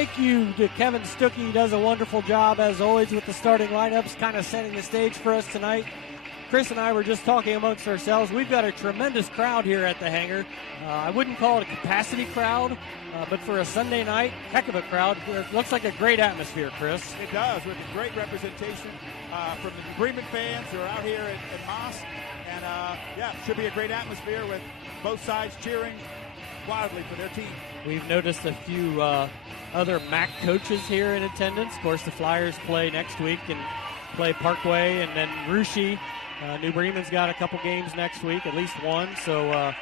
Thank you to Kevin Stuckey. He does a wonderful job, as always, with the starting lineups, kind of setting the stage for us tonight. Chris and I were just talking amongst ourselves. We've got a tremendous crowd here at the hangar. I wouldn't call it a capacity crowd, but for a Sunday night, heck of a crowd. It looks like a great atmosphere, Chris. It does, with a great representation from the Bremen fans who are out here at Moss. And, should be a great atmosphere with both sides cheering wildly for their team. We've noticed a few other MAC coaches here in attendance. Of course, the Flyers play next week and play Parkway, and then Russia. New Bremen's got a couple games next week, at least one. So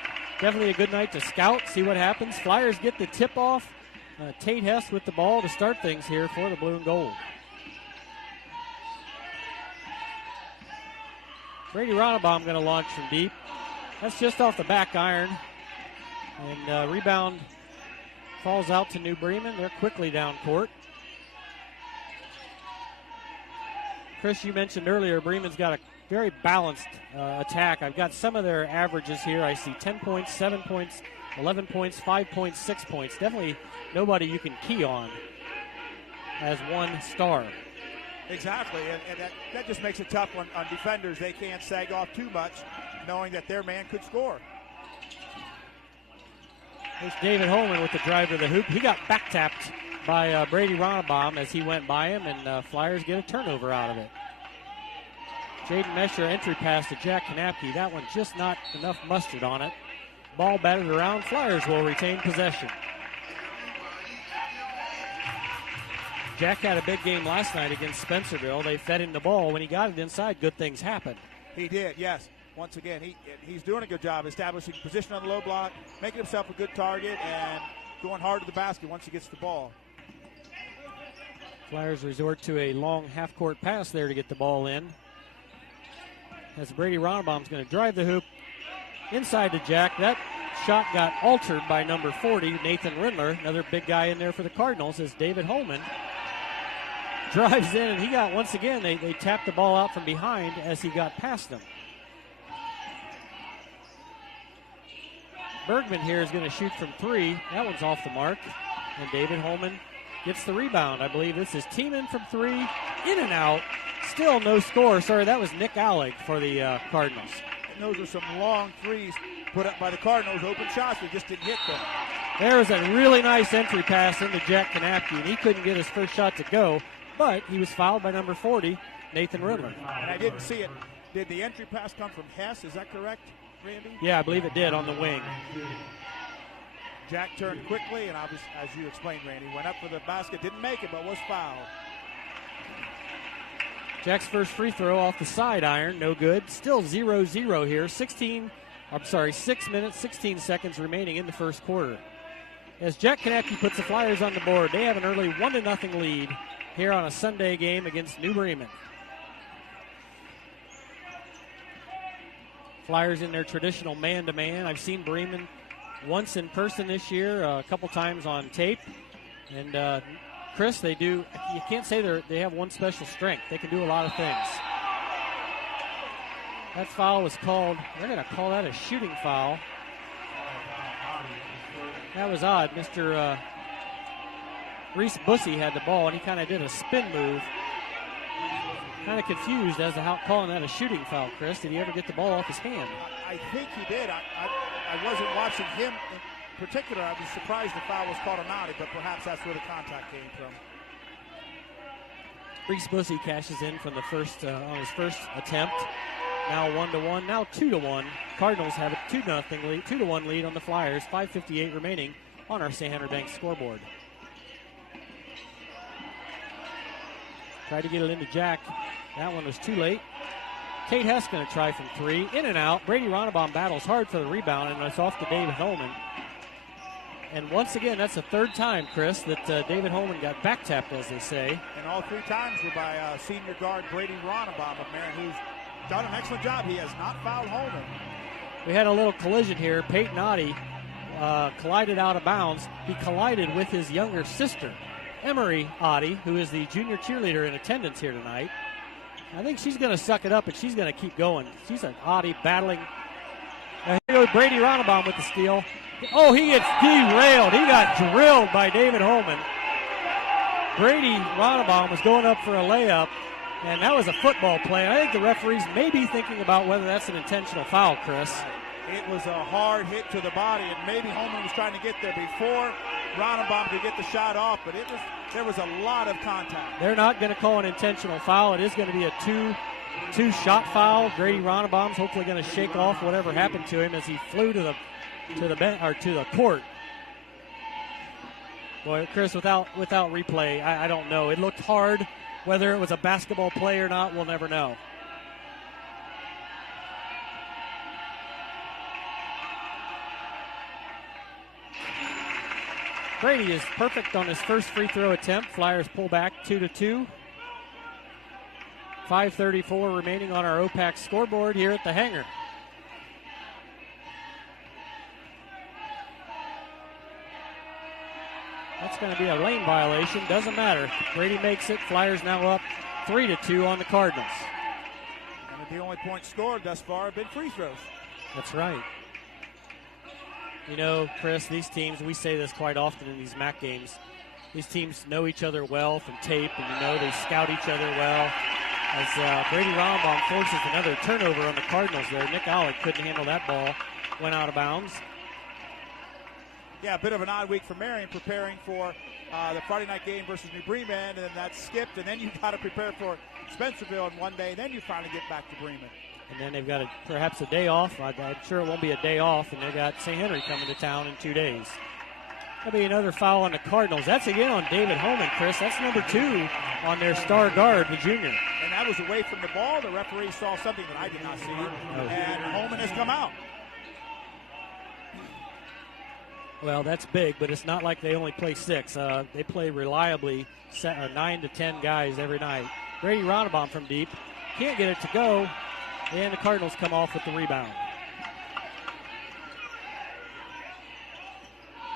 definitely a good night to scout, see what happens. Flyers get the tip-off. Tate Hess with the ball to start things here for the Blue and Gold. Brady Ronnebaum going to launch from deep. That's just off the back iron. And rebound falls out to New Bremen. They're quickly down court. Chris, you mentioned earlier, Bremen's got a very balanced attack. I've got some of their averages here. I see 10 points, 7 points, 11 points, 5 points, 6 points. Definitely nobody you can key on as one star. Exactly, and that just makes it tough on defenders. They can't sag off too much, knowing that their man could score. There's David Holman with the drive to the hoop. He got back-tapped by Brady Ronnebaum as he went by him, and Flyers get a turnover out of it. Jaden Mesher entry pass to Jack Kanapke. That one just not enough mustard on it. Ball batted around. Flyers will retain possession. Jack had a big game last night against Spencerville. They fed him the ball. When he got it inside, good things happened. He did, yes. Once again, he's doing a good job establishing position on the low block, making himself a good target, and going hard to the basket once he gets the ball. Flyers resort to a long half-court pass there to get the ball in. As Brady Ronnebaum's going to drive the hoop inside to Jack. That shot got altered by number 40, Nathan Rindler, another big guy in there for the Cardinals, as David Holman drives in, and he got, once again, they tapped the ball out from behind as he got past them. Bergman here is going to shoot from three. That one's off the mark. And David Holman gets the rebound. I believe this is Tiemann from three. In and out. Still no score. Sorry, that was Nick Alec for the Cardinals. And those are some long threes put up by the Cardinals. Open shots. They just didn't hit them. There was a really nice entry pass into Jack Kanapke, and he couldn't get his first shot to go, but he was fouled by number 40, Nathan Rindler. And I didn't see it. Did the entry pass come from Hess? Is that correct, Randy? Yeah, I believe it did on the wing. Jack turned quickly, and obviously, as you explained, Randy, went up for the basket, didn't make it, but was fouled. Jack's first free throw off the side iron, no good. Still 0-0 here. 6 minutes, 16 seconds remaining in the first quarter. As Jack Kanapke puts the Flyers on the board, they have an early 1-0 lead here on a Sunday game against New Bremen. Flyers in their traditional man-to-man. I've seen Bremen once in person this year, a couple times on tape. And Chris, they do, you can't say they have one special strength. They can do a lot of things. That foul was called, they're going to call that a shooting foul. That was odd. Mr. Reese Bussey had the ball, and he kind of did a spin move. Kind of confused as to how calling that a shooting foul, Chris. Did he ever get the ball off his hand? I think he did. I wasn't watching him in particular. I was surprised the foul was called on Nadi, but perhaps that's where the contact came from. Reese Bussey cashes in from the first on his first attempt. Now 1-1, now 2-1. Cardinals have a 2-0 lead, 2-1 lead on the Flyers. 5:58 remaining on our St. Henry Bank scoreboard. Tried to get it into Jack. That one was too late. Tate Hess going to try from three. In and out. Brady Ronnebaum battles hard for the rebound, and it's off to David Holman. And once again, that's the third time, Chris, that David Holman got back-tapped, as they say. And all three times were by senior guard Brady Ronnebaum of Marion, who's done an excellent job. He has not fouled Holman. We had a little collision here. Peyton Oddie collided out of bounds. He collided with his younger sister, Emery Oddie, who is the junior cheerleader in attendance here tonight. I think she's going to suck it up, and she's going to keep going. She's an Oddie battling. Here goes Brady Ronnebaum with the steal. Oh, he gets derailed. He got drilled by David Holman. Brady Ronnebaum was going up for a layup, and that was a football play. I think the referees may be thinking about whether that's an intentional foul, Chris. It was a hard hit to the body, and maybe Holman was trying to get there before Ronnebaum could get the shot off, but there was a lot of contact. They're not going to call an intentional foul. It is going to be a two-shot foul. Grady Ronnebaum's hopefully going to shake off whatever happened to him as he flew to the court. Boy, Chris, without replay, I don't know. It looked hard. Whether it was a basketball play or not, we'll never know. Brady is perfect on his first free throw attempt. Flyers pull back 2-2. 5:34 remaining on our OPAC scoreboard here at the hangar. That's going to be a lane violation. Doesn't matter. Brady makes it. Flyers now up 3-2 on the Cardinals. And the only points scored thus far have been free throws. That's right. You know, Chris, these teams, we say this quite often in these MAC games, these teams know each other well from tape, and you know they scout each other well. As Brady Ronnebaum forces another turnover on the Cardinals there. Nick Alec couldn't handle that ball. Went out of bounds. Yeah, a bit of an odd week for Marion, preparing for the Friday night game versus New Bremen, and then that's skipped, and then you've got to prepare for Spencerville in one day, then you finally get back to Bremen. And then they've got perhaps a day off. I'm sure it won't be a day off, and they've got St. Henry coming to town in 2 days. That'll be another foul on the Cardinals. That's again on David Holman, Chris. That's number 2 on their star guard, the junior. And that was away from the ball. The referee saw something that I did not see, and Holman has come out. Well, that's big, but it's not like they only play 6. They play reliably 9 to 10 guys every night. Brady Ronnebaum from deep. Can't get it to go, and the Cardinals come off with the rebound.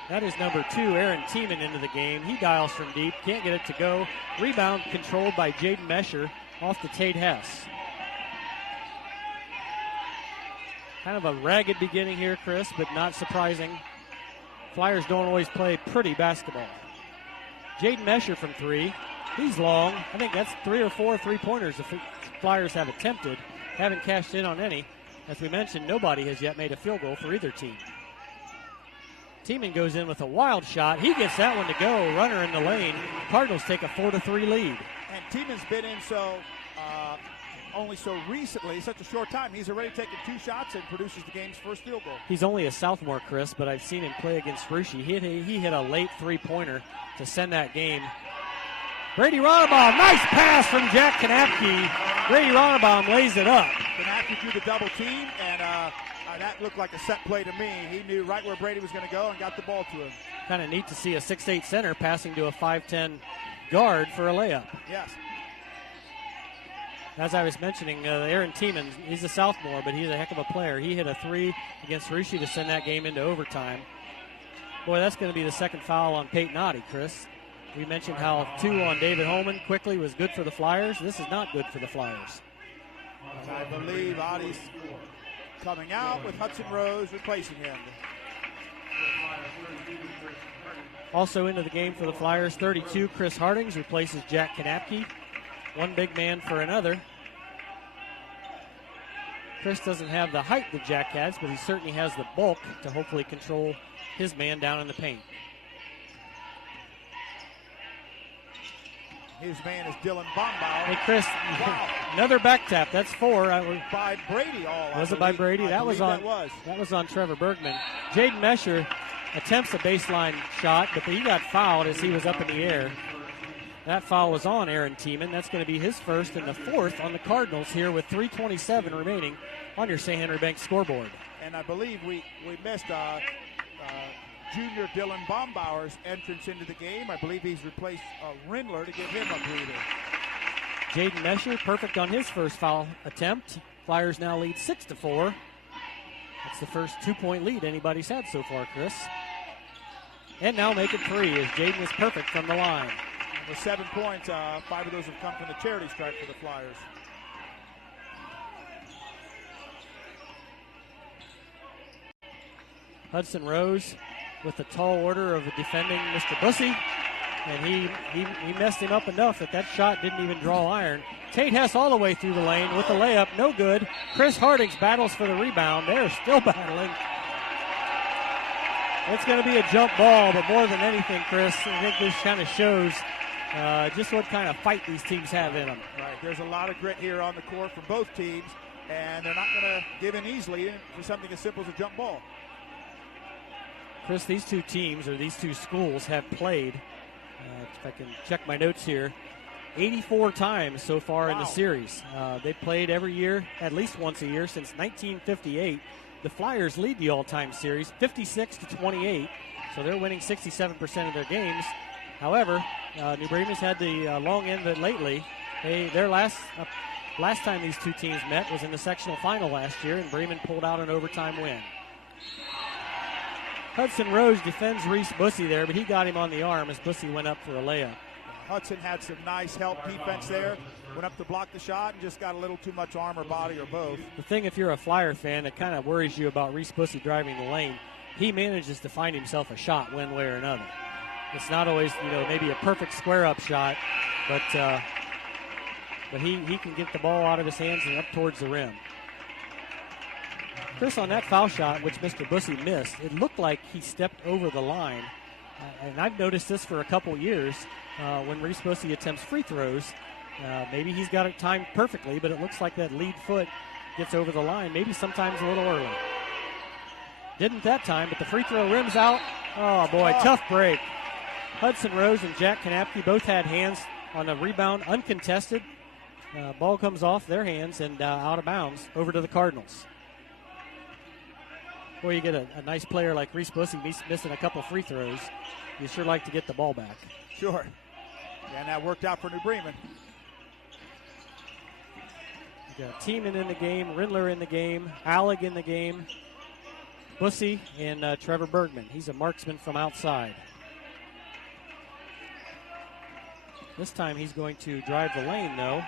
That is number 2, Aaron Tiemann, into the game. He dials from deep. Can't get it to go. Rebound controlled by Jaden Mesher off to Tate Hess. Kind of a ragged beginning here, Chris, but not surprising. Flyers don't always play pretty basketball. Jaden Mesher from 3. He's long. I think that's 3 or 4 3-pointers the Flyers have attempted. Haven't cashed in on any. As we mentioned, nobody has yet made a field goal for either team. Tiemann goes in with a wild shot. He gets that one to go. Runner in the lane. Cardinals take a 4-3 lead. And Tiemann's been in only so recently, such a short time. He's already taken 2 shots and produces the game's first field goal. He's only a sophomore, Chris, but I've seen him play against Russia. He hit a late 3-pointer to send that game. Brady Ronnebaum, nice pass from Jack Kanapke. Brady Ronnebaum lays it up. Kanapke threw the double team, and that looked like a set play to me. He knew right where Brady was going to go and got the ball to him. Kind of neat to see a 6'8 center passing to a 5'10 guard for a layup. Yes. As I was mentioning, Aaron Tiemann, he's a sophomore, but he's a heck of a player. He hit a 3 against Russia to send that game into overtime. Boy, that's going to be the second foul on Peyton Oddie, Chris. We mentioned how 2 on David Holman quickly was good for the Flyers. This is not good for the Flyers. I believe Oddie's coming out with Hudson Rose replacing him. Also into the game for the Flyers, 32, Chris Hardings replaces Jack Kanapke. One big man for another. Chris doesn't have the height that Jack has, but he certainly has the bulk to hopefully control his man down in the paint. His man is Dylan Bombauer. Hey, Chris, wow. Another back tap. That's 4. By Brady. Was it by Brady? That was on Trevor Bergman. Jaden Mesher attempts a baseline shot, but he got fouled as he was up in the air. That foul was on Aaron Tiemann. That's going to be his first and the 4th on the Cardinals here with 3:27 remaining on your St. Henry Bank scoreboard. And I believe we missed junior Dylan Bombauer's entrance into the game. I believe he's replaced Rindler to give him a breather. Jaden Mesher, perfect on his first foul attempt. Flyers now lead 6-4. That's the first 2-point lead anybody's had so far, Chris. And now make it 3 as Jaden is perfect from the line. With 7 points, 5 of those have come from the charity stripe for the Flyers. Hudson Rose with the tall order of defending Mr. Bussey. and he messed him up enough that shot didn't even draw iron. Tate Hess all the way through the lane with the layup, no good. Chris Hardings battles for the rebound. They're still battling. It's going to be a jump ball, but more than anything, Chris, I think this kind of shows just what kind of fight these teams have in them. Right, there's a lot of grit here on the court from both teams, and they're not going to give in easily for something as simple as a jump ball. Chris, these two teams, or these two schools, have played, if I can check my notes here, 84 times so far in the series. They've played every year, at least once a year, since 1958. The Flyers lead the all-time series, 56-28, so they're winning 67% of their games. However, New Bremen's had the long end of it lately. Their last time these two teams met was in the sectional final last year, and Bremen pulled out an overtime win. Hudson Rose defends Reese Bussey there, but he got him on the arm as Bussey went up for a layup. Hudson had some nice help defense there. Went up to block the shot and just got a little too much arm or body or both. The thing, if you're a Flyer fan, that kind of worries you about Reese Bussey driving the lane, he manages to find himself a shot one way or another. It's not always, maybe a perfect square-up shot, but he can get the ball out of his hands and up towards the rim. Chris, on that foul shot, which Mr. Bussey missed, it looked like he stepped over the line. And I've noticed this for a couple years when Reese Bussey attempts free throws. Maybe he's got it timed perfectly, but it looks like that lead foot gets over the line, maybe sometimes a little early. Didn't that time, but the free throw rims out. Oh, boy, tough break. Hudson Rose and Jack Kanapke both had hands on the rebound, uncontested. Ball comes off their hands and out of bounds over to the Cardinals. Boy, you get a nice player like Reese Bussey missing a couple free throws. You sure like to get the ball back. Sure. And that worked out for New Bremen. You got Tiemann in the game, Rindler in the game, Allig in the game, Bussey, and Trevor Bergman. He's a marksman from outside. This time he's going to drive the lane, though.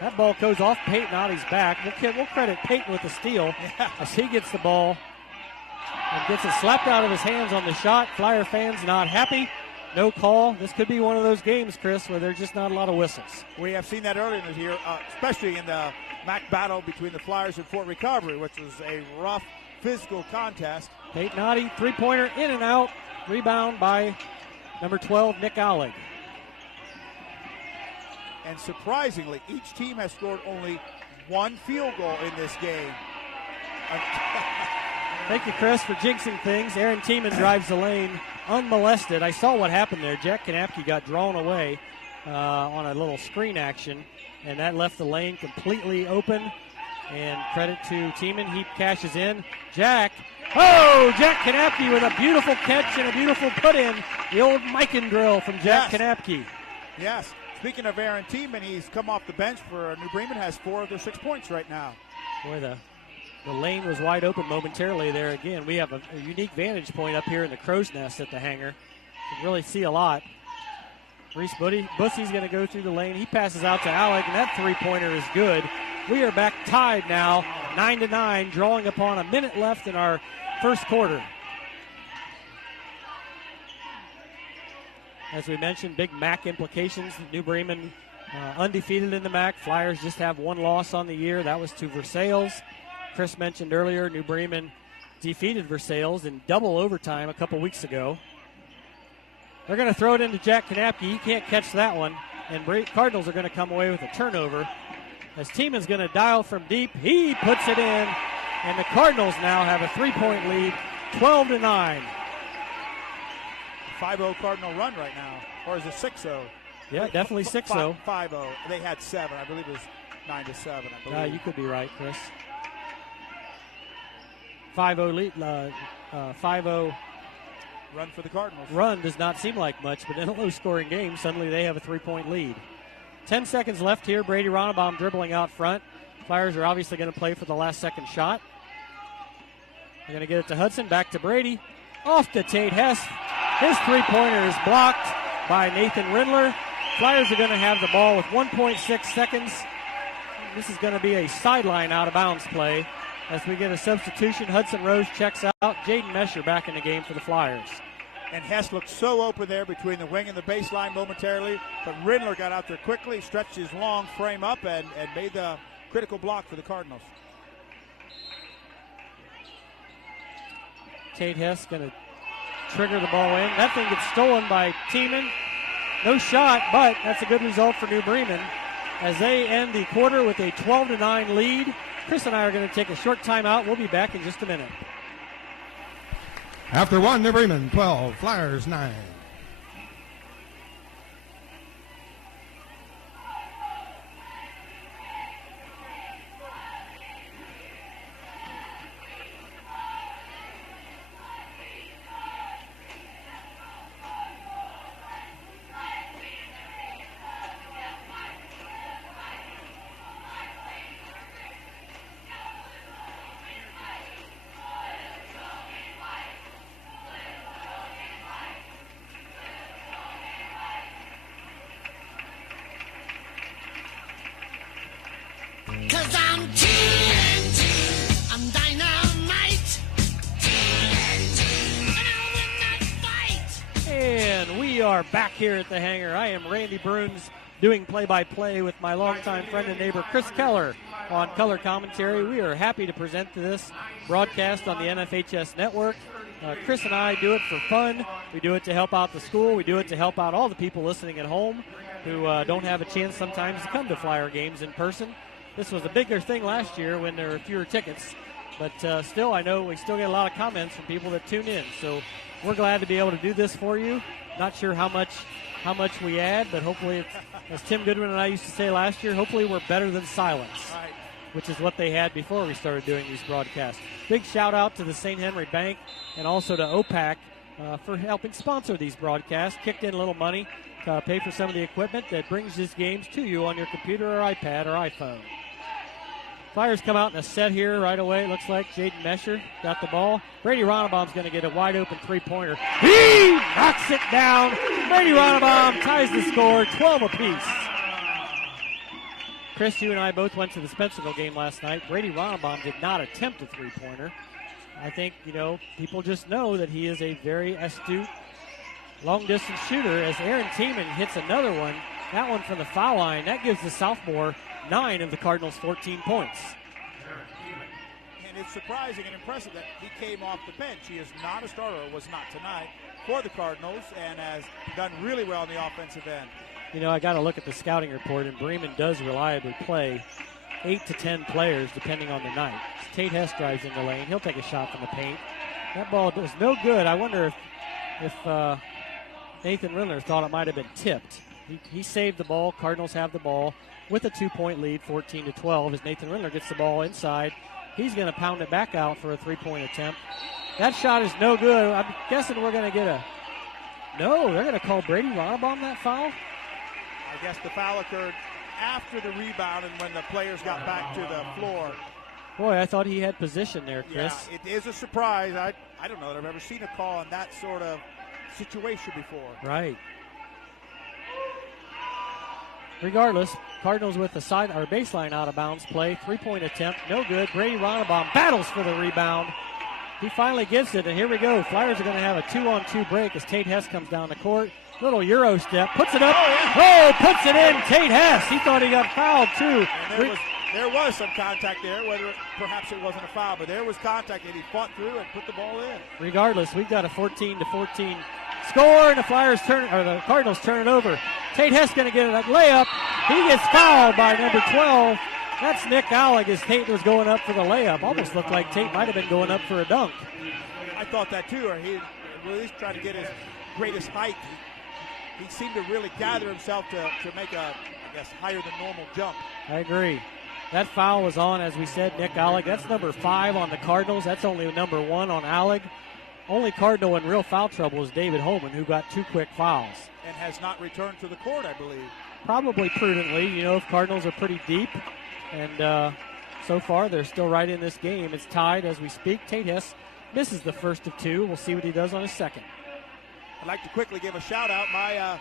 That ball goes off Peyton Otte's back. We'll credit Peyton with the steal as he gets the ball and gets it slapped out of his hands on the shot. Flyer fans not happy. No call. This could be one of those games, Chris, where there's just not a lot of whistles. We have seen that earlier in the year, especially in the MAC battle between the Flyers and Fort Recovery, which was a rough physical contest. Peyton Otte, three-pointer in and out. Rebound by number 12, Nick Allig. And surprisingly, each team has scored only one field goal in this game. Thank you, Chris, for jinxing things. Aaron Tiemann drives the lane unmolested. I saw what happened there. Jack Kanapke got drawn away on a little screen action, and that left the lane completely open. And credit to Tiemann. He cashes in. Jack Kanapke with a beautiful catch and a beautiful put-in. The old Mikan drill from Jack Kanapke. Yes. Speaking of Aaron Tiemann, he's come off the bench for New Bremen, has 4 of their 6 points right now. Boy, the lane was wide open momentarily there again. We have a unique vantage point up here in the crow's nest at the hangar. You can really see a lot. Reese Bussey's going to go through the lane. He passes out to Alec, and that three-pointer is good. We are back tied now, 9-9, drawing upon a minute left in our first quarter. As we mentioned, big MAC implications. New Bremen undefeated in the MAC. Flyers just have one loss on the year. That was to Versailles. Chris mentioned earlier, New Bremen defeated Versailles in double overtime a couple weeks ago. They're going to throw it into Jack Kanapke. He can't catch that one. And Cardinals are going to come away with a turnover. As Tiemann's going to dial from deep, he puts it in. And the Cardinals now have a 3-point lead, 12-9. 5-0 Cardinal run right now. Or is it 6-0? Yeah, definitely 6-0. 5-0. They had 7. I believe it was 9-7. I believe. You could be right, Chris. 5-0 lead. 5-0 run for the Cardinals. Run does not seem like much, but in a low-scoring game, suddenly they have a 3-point lead. 10 seconds left here. Brady Ronnebaum dribbling out front. Flyers are obviously going to play for the last-second shot. They're going to get it to Hudson. Back to Brady. Off to Tate Hess. His three-pointer is blocked by Nathan Rindler. Flyers are going to have the ball with 1.6 seconds. This is going to be a sideline out-of-bounds play as we get a substitution. Hudson Rose checks out. Jaden Mesher back in the game for the Flyers. And Hess looked so open there between the wing and the baseline momentarily, but Rindler got out there quickly, stretched his long frame up, and made the critical block for the Cardinals. Tate Hess going to trigger the ball in. That thing gets stolen by Tiemann. No shot, but that's a good result for New Bremen as they end the quarter with a 12-9 lead. Chris and I are going to take a short timeout. We'll be back in just a minute. After one, New Bremen 12, Flyers 9. Cause I'm TNT, I'm dynamite, TNT, and I'll win that fight. And we are back here at the hangar. I am Randy Bruns doing play-by-play with my longtime friend and neighbor Chris Keller on color commentary. We are happy to present this broadcast on the NFHS network. Chris and I do it for fun. We do it to help out the school. We do it to help out all the people listening at home who don't have a chance sometimes to come to Flyer games in person. This was a bigger thing last year when there were fewer tickets, but still, I know we still get a lot of comments from people that tune in. So we're glad to be able to do this for you. Not sure how much we add, but hopefully, it's, as Tim Goodwin and I used to say last year, hopefully we're better than silence, Right. which is what they had before we started doing these broadcasts. Big shout out to the St. Henry Bank and also to OPAC for helping sponsor these broadcasts. Kicked in a little money to pay for some of the equipment that brings these games to you on your computer or iPad or iPhone. Flyers come out in a set here right away. It looks like Jaden Mesher got the ball. Brady Ronnebaum's going to get a wide-open three-pointer. He knocks it down. Brady Ronnebaum ties the score, 12 apiece. Chris, you and I both went to the Spencerville game last night. Brady Ronnebaum did not attempt a three-pointer. I think, people just know that he is a very astute long-distance shooter as Aaron Tiemann hits another one. That one from the foul line. That gives the sophomore 9 of the Cardinals' 14 points. And it's surprising and impressive that he came off the bench. He is not a starter, or was not tonight, for the Cardinals, and has done really well on the offensive end. I got to look at the scouting report, and Bremen does reliably play 8 to 10 players depending on the night. Tate Hess drives in the lane. He'll take a shot from the paint. That ball was no good. I wonder if Nathan Rindler thought it might have been tipped. He saved the ball. Cardinals have the ball with a 2-point lead, 14-12, as Nathan Rindler gets the ball inside. He's going to pound it back out for a three-point attempt. That shot is no good. I'm guessing we're going to get no, they're going to call Brady Ronnebaum that foul? I guess the foul occurred after the rebound and when the players got back to the floor. Boy, I thought he had position there, Chris. Yeah, it is a surprise. I don't know that I've ever seen a call on that sort of situation before. Right. Regardless, Cardinals with the side or baseline out of bounds play. 3-point attempt, no good. Brady Ronnebaum battles for the rebound. He finally gets it, and here we go. Flyers are going to have a 2-on-2 break as Tate Hess comes down the court. Little Euro step, puts it up. Puts it in. Tate Hess. He thought he got fouled too. And there was some contact there, whether perhaps it wasn't a foul, but there was contact, and he fought through and put the ball in. Regardless, we've got a 14-14 score, and the Cardinals turn it over. Tate Hess going to get a layup. He gets fouled by number 12. That's Nick Allig as Tate was going up for the layup. Almost looked like Tate might have been going up for a dunk. I thought that too. Or he was trying to get his greatest height. He seemed to really gather himself to make a, higher than normal jump. I agree. That foul was on, as we said, Nick Allig. That's number 5 on the Cardinals. That's only number 1 on Allig. Only Cardinal in real foul trouble is David Holman, who got 2 quick fouls. And has not returned to the court, I believe. Probably prudently. If Cardinals are pretty deep. And so far, they're still right in this game. It's tied as we speak. Tate Hess misses the first of 2. We'll see what he does on his second. I'd like to quickly give a shout-out. My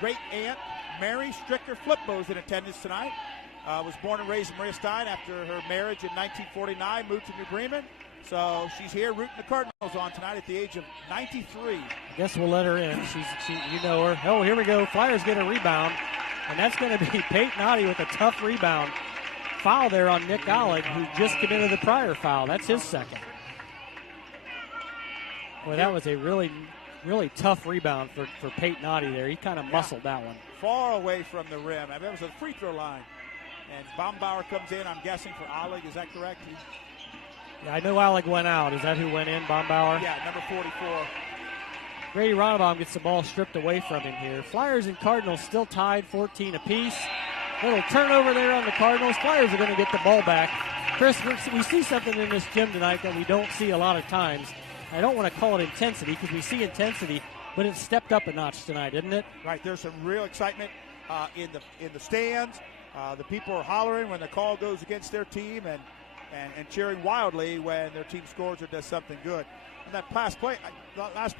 great-aunt, Mary Stricker Flippo's in attendance tonight. Was born and raised in Maria Stein after her marriage in 1949, moved to New Bremen. So she's here rooting the Cardinals finals on tonight at the age of 93. I guess we'll let her in. You know her. Oh, here we go. Flyers get a rebound, and that's going to be Peyton Oddie with a tough rebound. Foul there on Nick Ollig, who just committed the prior foul. That's his second. Boy, that was a really, really tough rebound for Peyton Oddie there. He kind of muscled that one. Far away from the rim. I mean, it was a free throw line. And Bombauer comes in, I'm guessing, for Ollig. Is that correct? Yeah, I know Ollig went out. Is that who went in, Bombauer? Yeah, number 44. Brady Ronnebaum gets the ball stripped away from him here. Flyers and Cardinals still tied 14 apiece. Little turnover there on the Cardinals. Flyers are going to get the ball back. Chris, we see something in this gym tonight that we don't see a lot of times. I don't want to call it intensity because we see intensity, but it's stepped up a notch tonight, isn't it? Right, there's some real excitement in the stands. The people are hollering when the call goes against their team and cheering wildly when their team scores or does something good. And that last play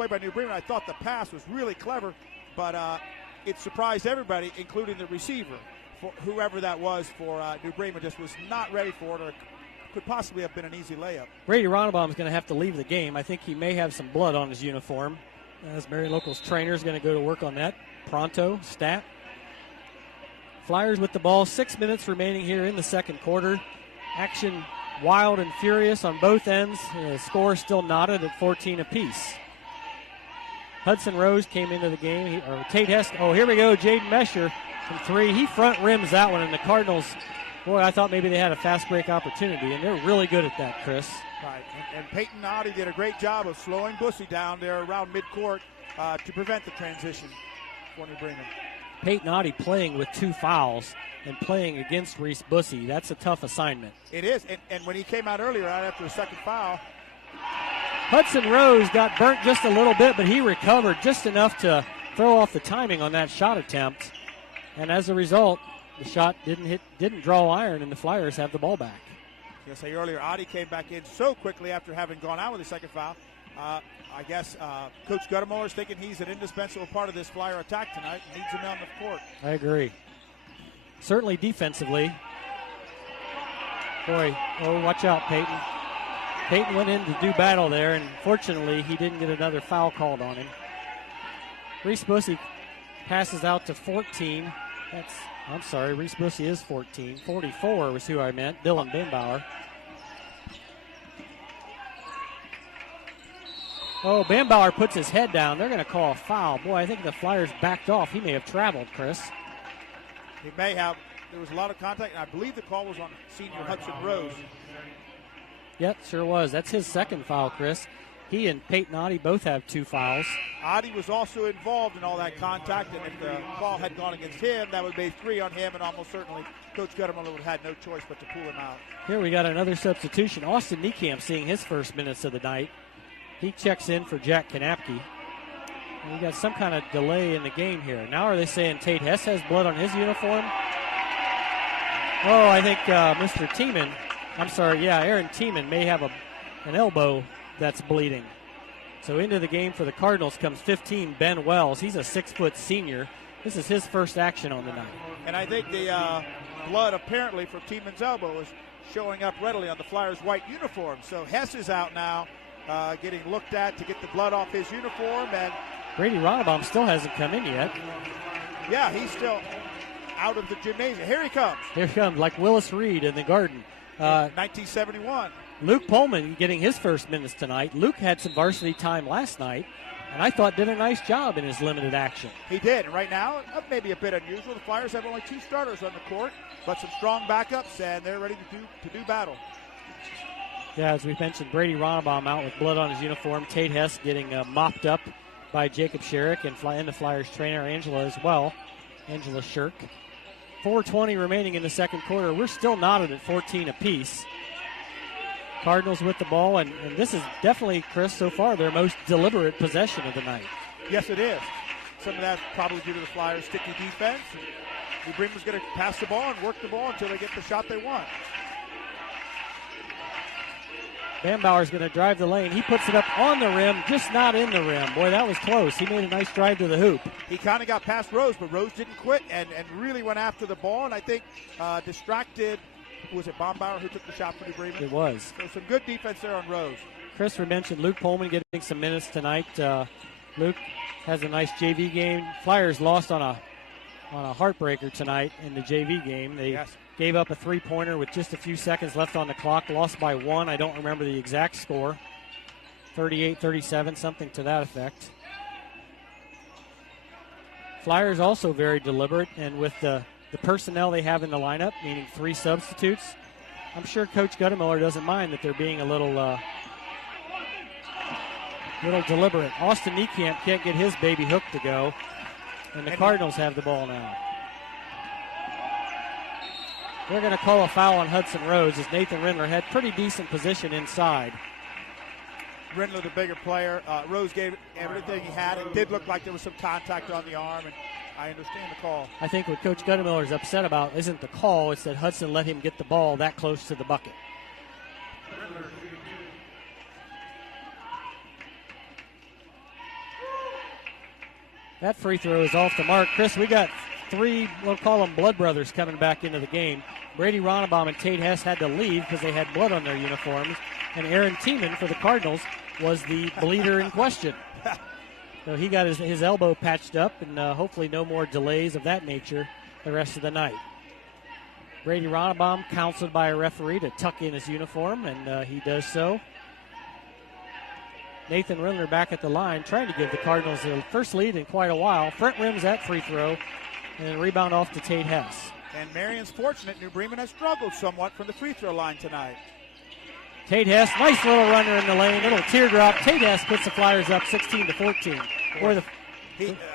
by New Bremen, I thought the pass was really clever, but it surprised everybody, including the receiver. For whoever that was for New Bremen, just was not ready for it, or could possibly have been an easy layup. Brady Ronnebaum is going to have to leave the game. I think he may have some blood on his uniform. As Marion Local's trainer is going to go to work on that pronto, stat. Flyers with the ball, 6 minutes remaining here in the second quarter. Action wild and furious on both ends. The score still knotted at 14 apiece. Hudson Rose came into the game. Tate Hess. Oh, here we go. Jaden Mesher from three. He front rims that one, and the Cardinals, boy, I thought maybe they had a fast break opportunity, and they're really good at that, Chris. Right, and Peyton Oddie did a great job of slowing Bussey down there around midcourt to prevent the transition for New Bremen. Peyton Oddie playing with 2 fouls and playing against Reese Bussey. That's a tough assignment. It is, and when he came out earlier, right after the second foul, Hudson Rose got burnt just a little bit, but he recovered just enough to throw off the timing on that shot attempt. And as a result, the shot didn't draw iron, and the Flyers have the ball back. I was going to say earlier, Oddie came back in so quickly after having gone out with the second foul. I guess Coach Guttermuller is thinking he's an indispensable part of this Flyer attack tonight and needs him on the court. I agree. Certainly defensively. Boy, oh, watch out, Peyton. Peyton went in to do battle there, and fortunately he didn't get another foul called on him. Reese Bussey passes out to 14. I'm sorry, Reese Bussey is 14. 44 was who I meant, Dylan Bambauer. Oh, Bambauer puts his head down. They're going to call a foul. Boy, I think the Flyers backed off. He may have traveled, Chris. He may have. There was a lot of contact, and I believe the call was on senior Hudson Rose. Yep, sure was. That's his second foul, Chris. He and Peyton Oddie both have 2 fouls. Oddie was also involved in all that contact, and if the ball had gone against him, that would be 3 on him, and almost certainly Coach Guttermuller would have had no choice but to pull him out. Here we got another substitution. Austin Niekamp seeing his first minutes of the night. He checks in for Jack Kanapke. We got some kind of delay in the game here. Now are they saying Tate Hess has blood on his uniform? Oh, I think Mr. Tiemann, Aaron Tiemann may have an elbow that's bleeding. So into the game for the Cardinals comes 15, Ben Wells. He's a 6-foot senior. This is his first action on the night. And I think the blood apparently from Tiemann's elbow is showing up readily on the Flyers' white uniform. So Hess is out now, getting looked at to get the blood off his uniform. And Brady Ronnebaum still hasn't come in yet. Yeah, he's still out of the gymnasium. Here he comes. Here he comes, like Willis Reed in the Garden. 1971. Luke Pullman getting his first minutes tonight. Luke had some varsity time last night, and I thought did a nice job in his limited action. He did. Right now, maybe a bit unusual. The Flyers have only 2 starters on the court, but some strong backups, and they're ready to do battle. Yeah, as we mentioned, Brady Ronnebaum out with blood on his uniform. Tate Hess getting mopped up by Jacob Sherrick and the Flyers trainer Angela as well. Angela Shirk. 4:20 remaining in the second quarter. We're still knotted at 14 apiece. Cardinals with the ball, and this is definitely, Chris, so far their most deliberate possession of the night. Yes, it is. Some of that probably due to the Flyers' sticky defense. New Bremen's going to pass the ball and work the ball until they get the shot they want. Bambauer's going to drive the lane. He puts it up on the rim, just not in the rim. Boy, that was close. He made a nice drive to the hoop. He kind of got past Rose, but Rose didn't quit and really went after the ball, and I think distracted. Was it Bombauer who took the shot for New Bremen? It was. So some good defense there on Rose. Chris, we mentioned Luke Pullman getting some minutes tonight. Luke has a nice JV game. Flyers lost on a heartbreaker tonight in the JV game. They gave up a three-pointer with just a few seconds left on the clock, lost by 1. I don't remember the exact score. 38-37, something to that effect. Flyers also very deliberate, and with the personnel they have in the lineup, meaning 3 substitutes, I'm sure Coach Guttemiller doesn't mind that they're being a little deliberate. Austin Niekamp can't get his baby hook to go, and the Cardinals have the ball now. They're going to call a foul on Hudson Rose as Nathan Rindler had pretty decent position inside. Rindler, the bigger player. Rose gave everything he had. It did look like there was some contact on the arm, and I understand the call. I think what Coach Guttemiller is upset about isn't the call, it's that Hudson let him get the ball that close to the bucket. That free throw is off the mark. Chris, we got 3, we'll call them blood brothers, coming back into the game. Brady Ronnebaum and Tate Hess had to leave because they had blood on their uniforms. And Aaron Tiemann for the Cardinals was the bleeder in question. So he got his elbow patched up, and hopefully no more delays of that nature the rest of the night. Brady Ronnebaum counseled by a referee to tuck in his uniform, and he does so. Nathan Rindler back at the line, trying to give the Cardinals their first lead in quite a while. Front rims that free throw, and rebound off to Tate Hess. And Marion's fortunate. New Bremen has struggled somewhat from the free throw line tonight. Tate Hess, nice little runner in the lane, little teardrop. Tate Hess puts the Flyers up 16-14.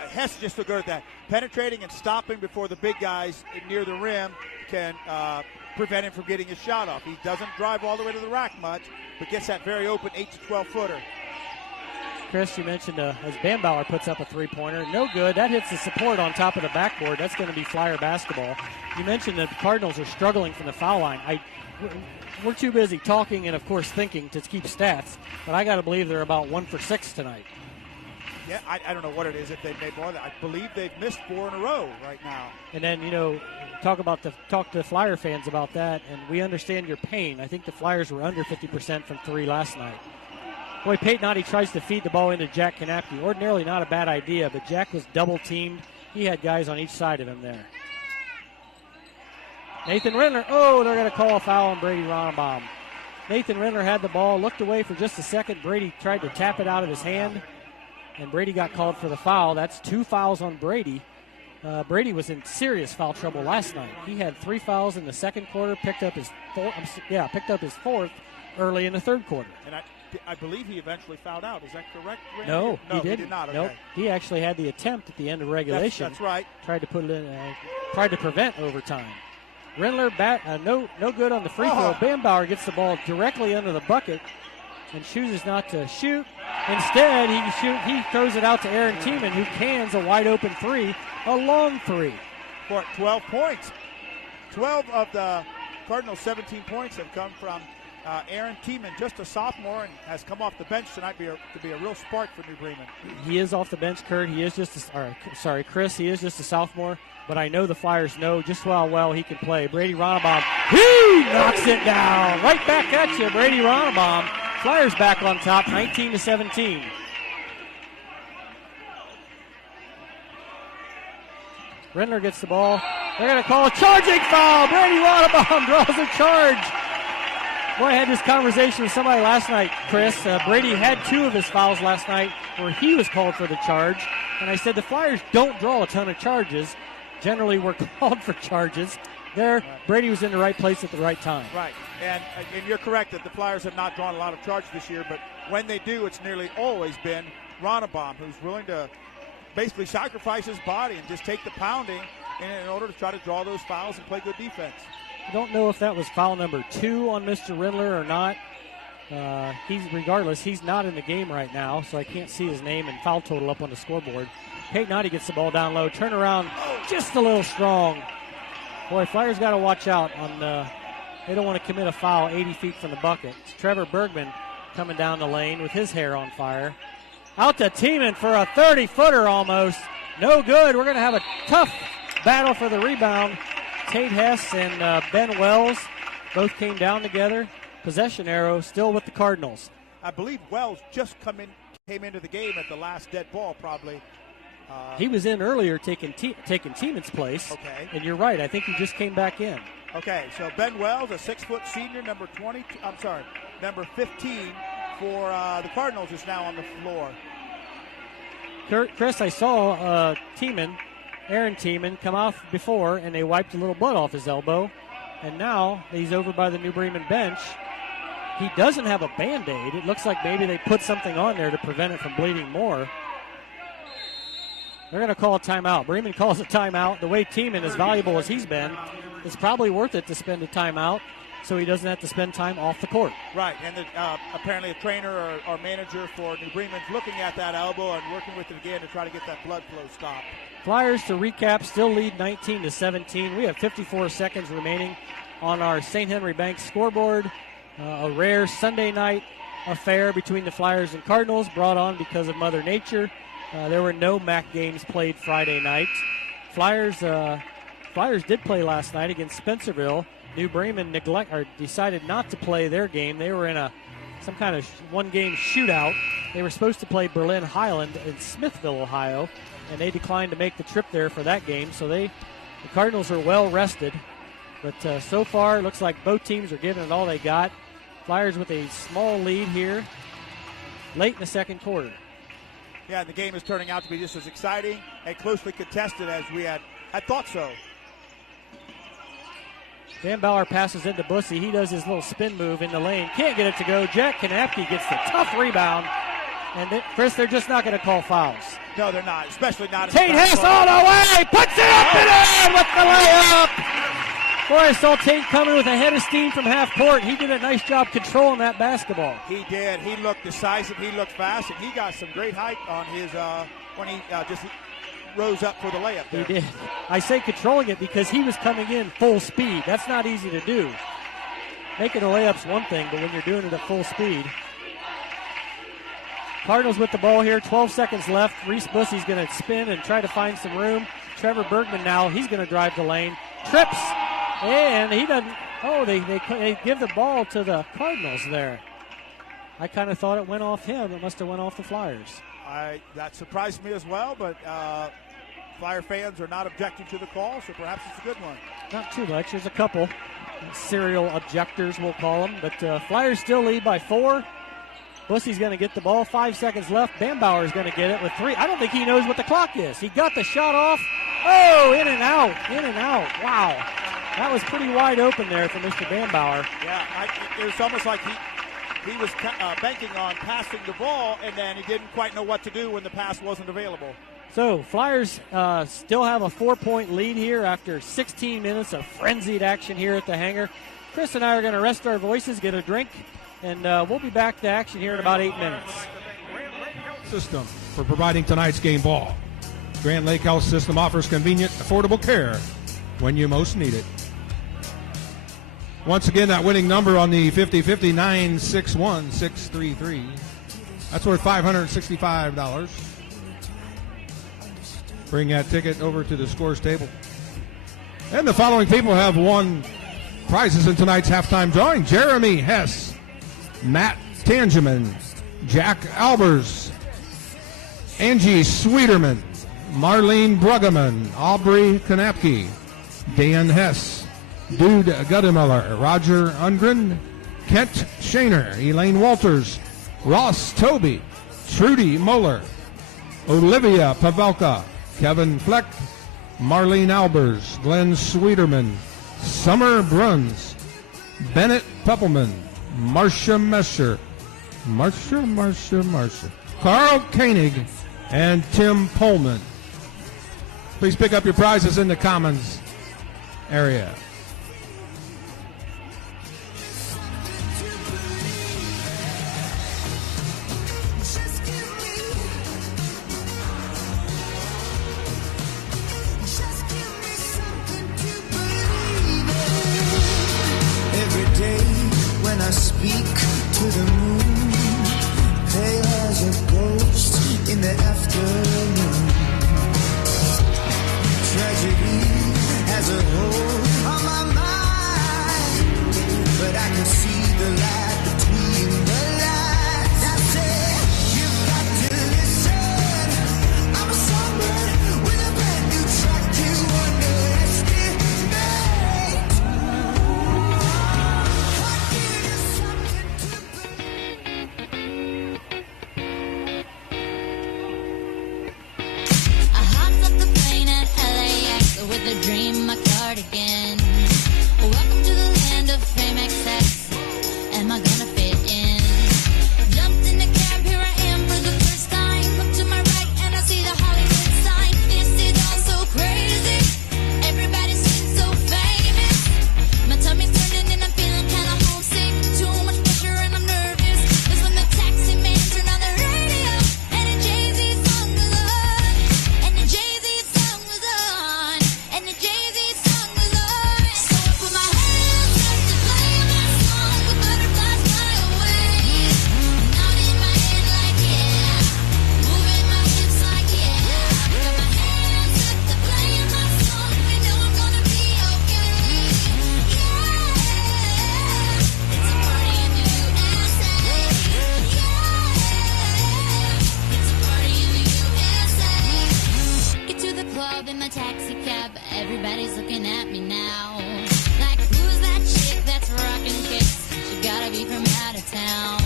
Hess just so good at that. Penetrating and stopping before the big guys near the rim can prevent him from getting his shot off. He doesn't drive all the way to the rack much, but gets that very open 8 to 12 footer. Chris, you mentioned as Bambauer puts up a three-pointer. No good. That hits the support on top of the backboard. That's going to be Flyer basketball. You mentioned that the Cardinals are struggling from the foul line. We're too busy talking and, of course, thinking to keep stats, but I got to believe they're about 1 for 6 tonight. Yeah, I don't know what it is if they've made more. I believe they've missed 4 in a row right now. And then, talk to Flyer fans about that, and we understand your pain. I think the Flyers were under 50% from 3 last night. Boy, Peyton tries to feed the ball into Jack Kanapke. Ordinarily not a bad idea, but Jack was double-teamed. He had guys on each side of him there. Nathan Rindler, they're going to call a foul on Brady Ronnebaum. Nathan Rindler had the ball, looked away for just a second. Brady tried to tap it out of his hand, and Brady got called for the foul. That's 2 fouls on Brady. Brady was in serious foul trouble last night. He had 3 fouls in the second quarter, picked up his fourth early in the third quarter. And I believe he eventually fouled out. Is that correct, Randy? No, he didn't. He did not. Okay. Nope. He actually had the attempt at the end of regulation. That's right. Tried to put it in. Tried to prevent overtime. Rindler no good on the free throw. Bambauer gets the ball directly under the bucket and chooses not to shoot. Instead, he throws it out to Aaron Tiemann, who cans a wide open 3, a long 3. For 12 points. 12 of the Cardinals' 17 points have come from Aaron Tiemann, just a sophomore, and has come off the bench tonight to be a real spark for New Bremen. He is off the bench, Kurt. Chris. He is just a sophomore, but I know the Flyers know just how well he can play. Brady Ronnebaum, he knocks it down. Right back at you, Brady Ronnebaum. Flyers back on top, 19-17. Rindler gets the ball. They're going to call a charging foul. Brady Ronnebaum draws a charge. Boy, I had this conversation with somebody last night, Chris. Brady had 2 of his fouls last night where he was called for the charge. And I said the Flyers don't draw a ton of charges. Generally, we're called for charges. Brady was in the right place at the right time. Right. And you're correct that the Flyers have not drawn a lot of charges this year. But when they do, it's nearly always been Ronnebaum, who's willing to basically sacrifice his body and just take the pounding in order to try to draw those fouls and play good defense. I don't know if that was foul number 2 on Mr. Rindler or not. Regardless, he's not in the game right now, so I can't see his name and foul total up on the scoreboard. Peyton gets the ball down low. Turn around just a little strong. Boy, Flyers got to watch out on they don't want to commit a foul 80 feet from the bucket. It's Trevor Bergman coming down the lane with his hair on fire. Out to Tiemann for a 30-footer almost. No good. We're going to have a tough battle for the rebound. Tate Hess and Ben Wells both came down together. Possession arrow still with the Cardinals. I believe Wells just came into the game at the last dead ball, probably. He was in earlier taking Tieman's place. Okay. And you're right. I think he just came back in. Okay, so Ben Wells, a 6-foot senior, number 15 for the Cardinals, is now on the floor. Chris, I saw Aaron Tiemann, come off before, and they wiped a little blood off his elbow. And now he's over by the New Bremen bench. He doesn't have a Band-Aid. It looks like maybe they put something on there to prevent it from bleeding more. They're going to call a timeout. Bremen calls a timeout. The way Tiemann, as valuable as he's been, it's probably worth it to spend a timeout so he doesn't have to spend time off the court. Right, and apparently a trainer or manager for New Bremen's looking at that elbow and working with it again to try to get that blood flow stopped. Flyers, to recap, still lead 19-17. We have 54 seconds remaining on our St. Henry Bank scoreboard. A rare Sunday night affair between the Flyers and Cardinals, brought on because of Mother Nature. There were no MAC games played Friday night. Flyers did play last night against Spencerville. New Bremen decided not to play their game. They were in some kind of one-game shootout. They were supposed to play Berlin Highland in Smithville, Ohio, and they declined to make the trip there for that game. So the Cardinals are well rested. But so far, it looks like both teams are giving it all they got. Flyers with a small lead here late in the second quarter. Yeah, the game is turning out to be just as exciting and closely contested as we had thought so. Van Bauer passes into Bussey. He does his little spin move in the lane. Can't get it to go. Jack Kanapke gets the tough rebound. And Chris, they're just not going to call fouls. No, they're not, especially not. Tate Hess all the way. Puts it up and in with the layup. Boy, I saw Tate coming with a head of steam from half court. He did a nice job controlling that basketball. He did. He looked decisive. He looked fast, and he got some great height on his when he just rose up for the layup there. He did. I say controlling it because he was coming in full speed. That's not easy to do. Making a layup's one thing, but when you're doing it at full speed. Cardinals with the ball here, 12 seconds left. Reese Bussey's going to spin and try to find some room. Trevor Bergman now, he's going to drive the lane. Trips, and he doesn't. Oh, they give the ball to the Cardinals there. I kind of thought it went off him. It must have went off the Flyers. That surprised me as well, but Flyer fans are not objecting to the call, so perhaps it's a good one. Not too much. There's a couple serial objectors, we'll call them. But Flyers still lead by 4. Bussey's going to get the ball. 5 seconds left. Bambauer's going to get it with 3. I don't think he knows what the clock is. He got the shot off. Oh, in and out. In and out. Wow. That was pretty wide open there for Mr. Bambauer. Yeah, it was almost like he was banking on passing the ball, and then he didn't quite know what to do when the pass wasn't available. So Flyers still have a 4-point lead here after 16 minutes of frenzied action here at the hangar. Chris and I are going to rest our voices, get a drink, and we'll be back to action here in about 8 minutes. System for providing tonight's game ball. Grand Lake Health System offers convenient, affordable care when you most need it. Once again, that winning number on the 50-50, 961-633. That's worth $565. Bring that ticket over to the scores table. And the following people have won prizes in tonight's halftime drawing. Jeremy Hess, Matt Tangeman, Jack Albers, Angie Sweeterman, Marlene Bruggeman, Aubrey Kanapke, Dan Hess, Dude Guttemiller, Roger Ungren, Kent Shaner, Elaine Walters, Ross Toby, Trudy Moeller, Olivia Pavelka, Kevin Fleck, Marlene Albers, Glenn Sweeterman, Summer Bruns, Bennett Peppelman, Marcia Messer, Marcia, Carl Koenig, and Tim Pullman. Please pick up your prizes in the Commons area. I speak to the moon, pale as a ghost in the afternoon. Tragedy has a hold on my mind, but I can see the light between the lights. the dream, my cardigan. Welcome to the land of fame excess. Am I gonna fit in? Jumped in the cab, here I am for the first time. Look to my right and I see the Hollywood sign. This is all so crazy. Everybody seems so famous. My tummy's turning and I'm feeling kinda homesick. Too much pressure and I'm nervous. That's when the taxi man turned on the radio and the Jay-Z song was on. And the Jay-Z song was on. And the Jay-Z song was on. So I put my hands up to play my song with butterflies fly away. Nod in my head like yeah, moving my hips like yeah. Put my hands up to play my song. I know I'm gonna be okay. Yeah, it's a party in the USA. Yeah, it's a party in the USA. Get to the club in my taxi cab. Everybody's looking at me now. Like, who's that chick that's rocking kicks? She gotta be from out of town.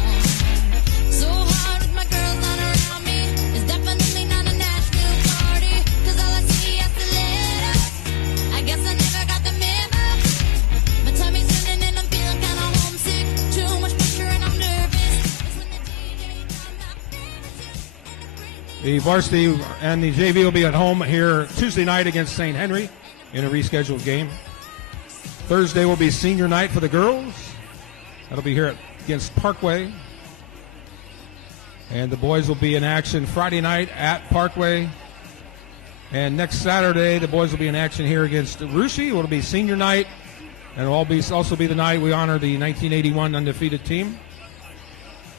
So hard with my girls not around me. It's definitely not a Nashville party. Cause all I see is the letters. I guess I never got the memo. My tummy's turning and I'm feeling kinda homesick. Too much pressure and I'm nervous. It's when the DJ comes out. The varsity and the JV will be at home here Tuesday night against St. Henry in a rescheduled game. Thursday will be senior night for the girls. That'll be here against Parkway. And the boys will be in action Friday night at Parkway. And next Saturday, the boys will be in action here against Russia. It'll be senior night. And it'll also be the night we honor the 1981 undefeated team.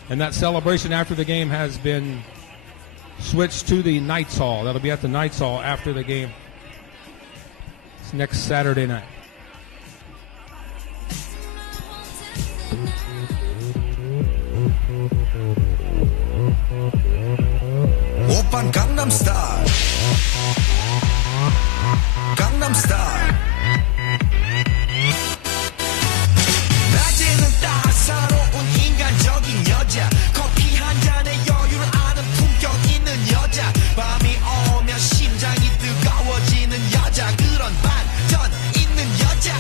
And that celebration after the game has been switched to the Knights Hall. That'll be at the Knights Hall after the game. It's next Saturday night. 오빤 강남스타일 강남스타일 낮에는 따사로운 인간적인 여자 커피 한 잔에 여유를 아는 품격 있는 여자 밤이 오면 심장이 뜨거워지는 여자 그런 반전 있는 여자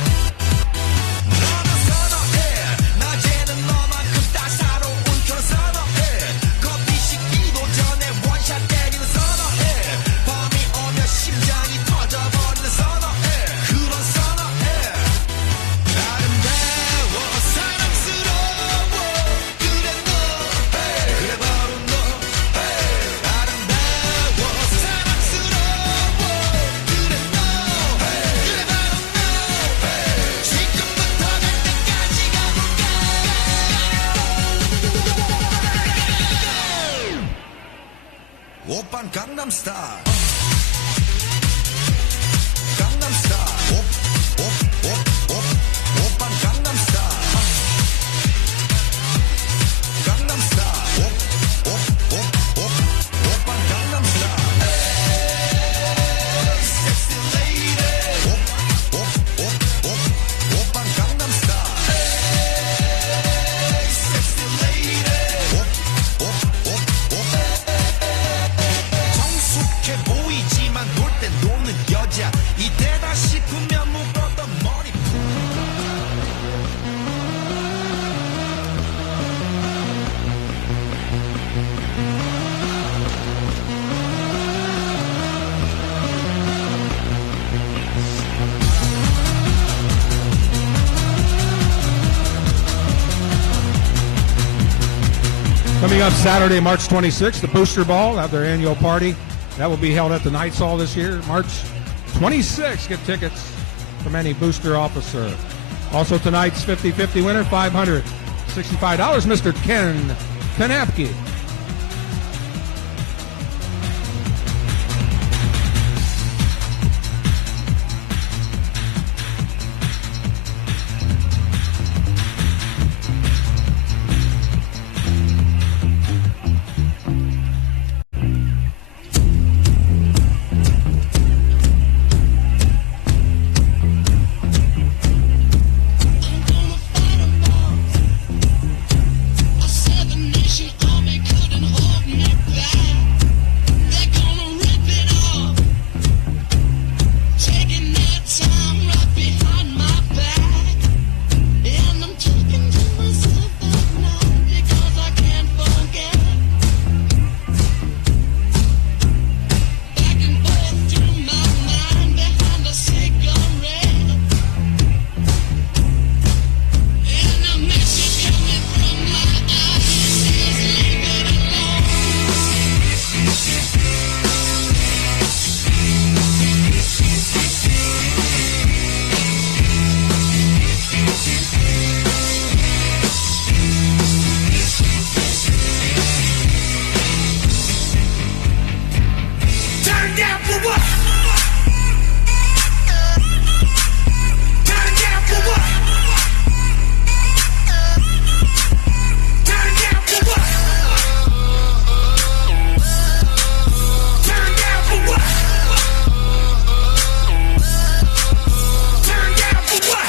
너는 선호해 낮에는 너만큼 따사로운 그런 선호해 커피 식기도 전에 원샷 때리는 선호해 밤이 오면 심장이 터져버리는 선호해 그런 선호해 아름다워 사랑스러워 그래 너 그래 바로 너 아름다워 사랑스러워 그래 너 그래 바로 너 지금부터 날 때까지 가볼까 오빤 강남스타일 강남스타일 오빤 강남스타일 강남스타일 오빤 강남스타일 섹시 레이디 오빤 강남스타일 섹시 레이디 성숙해 보이지만 놀 땐 노는 여자 이때다 싶으면 묶었던 머리 Coming up Saturday, March 26th, the Booster Ball have their annual party. That will be held at the Knights Hall this year, March 26th. Get tickets from any booster officer. Also tonight's 50-50 winner, $565, Mr. Ken Kanapke. Seven Nation Army down for what? Turn down for what? Turn down for what? Turn down for what? Turn down for what?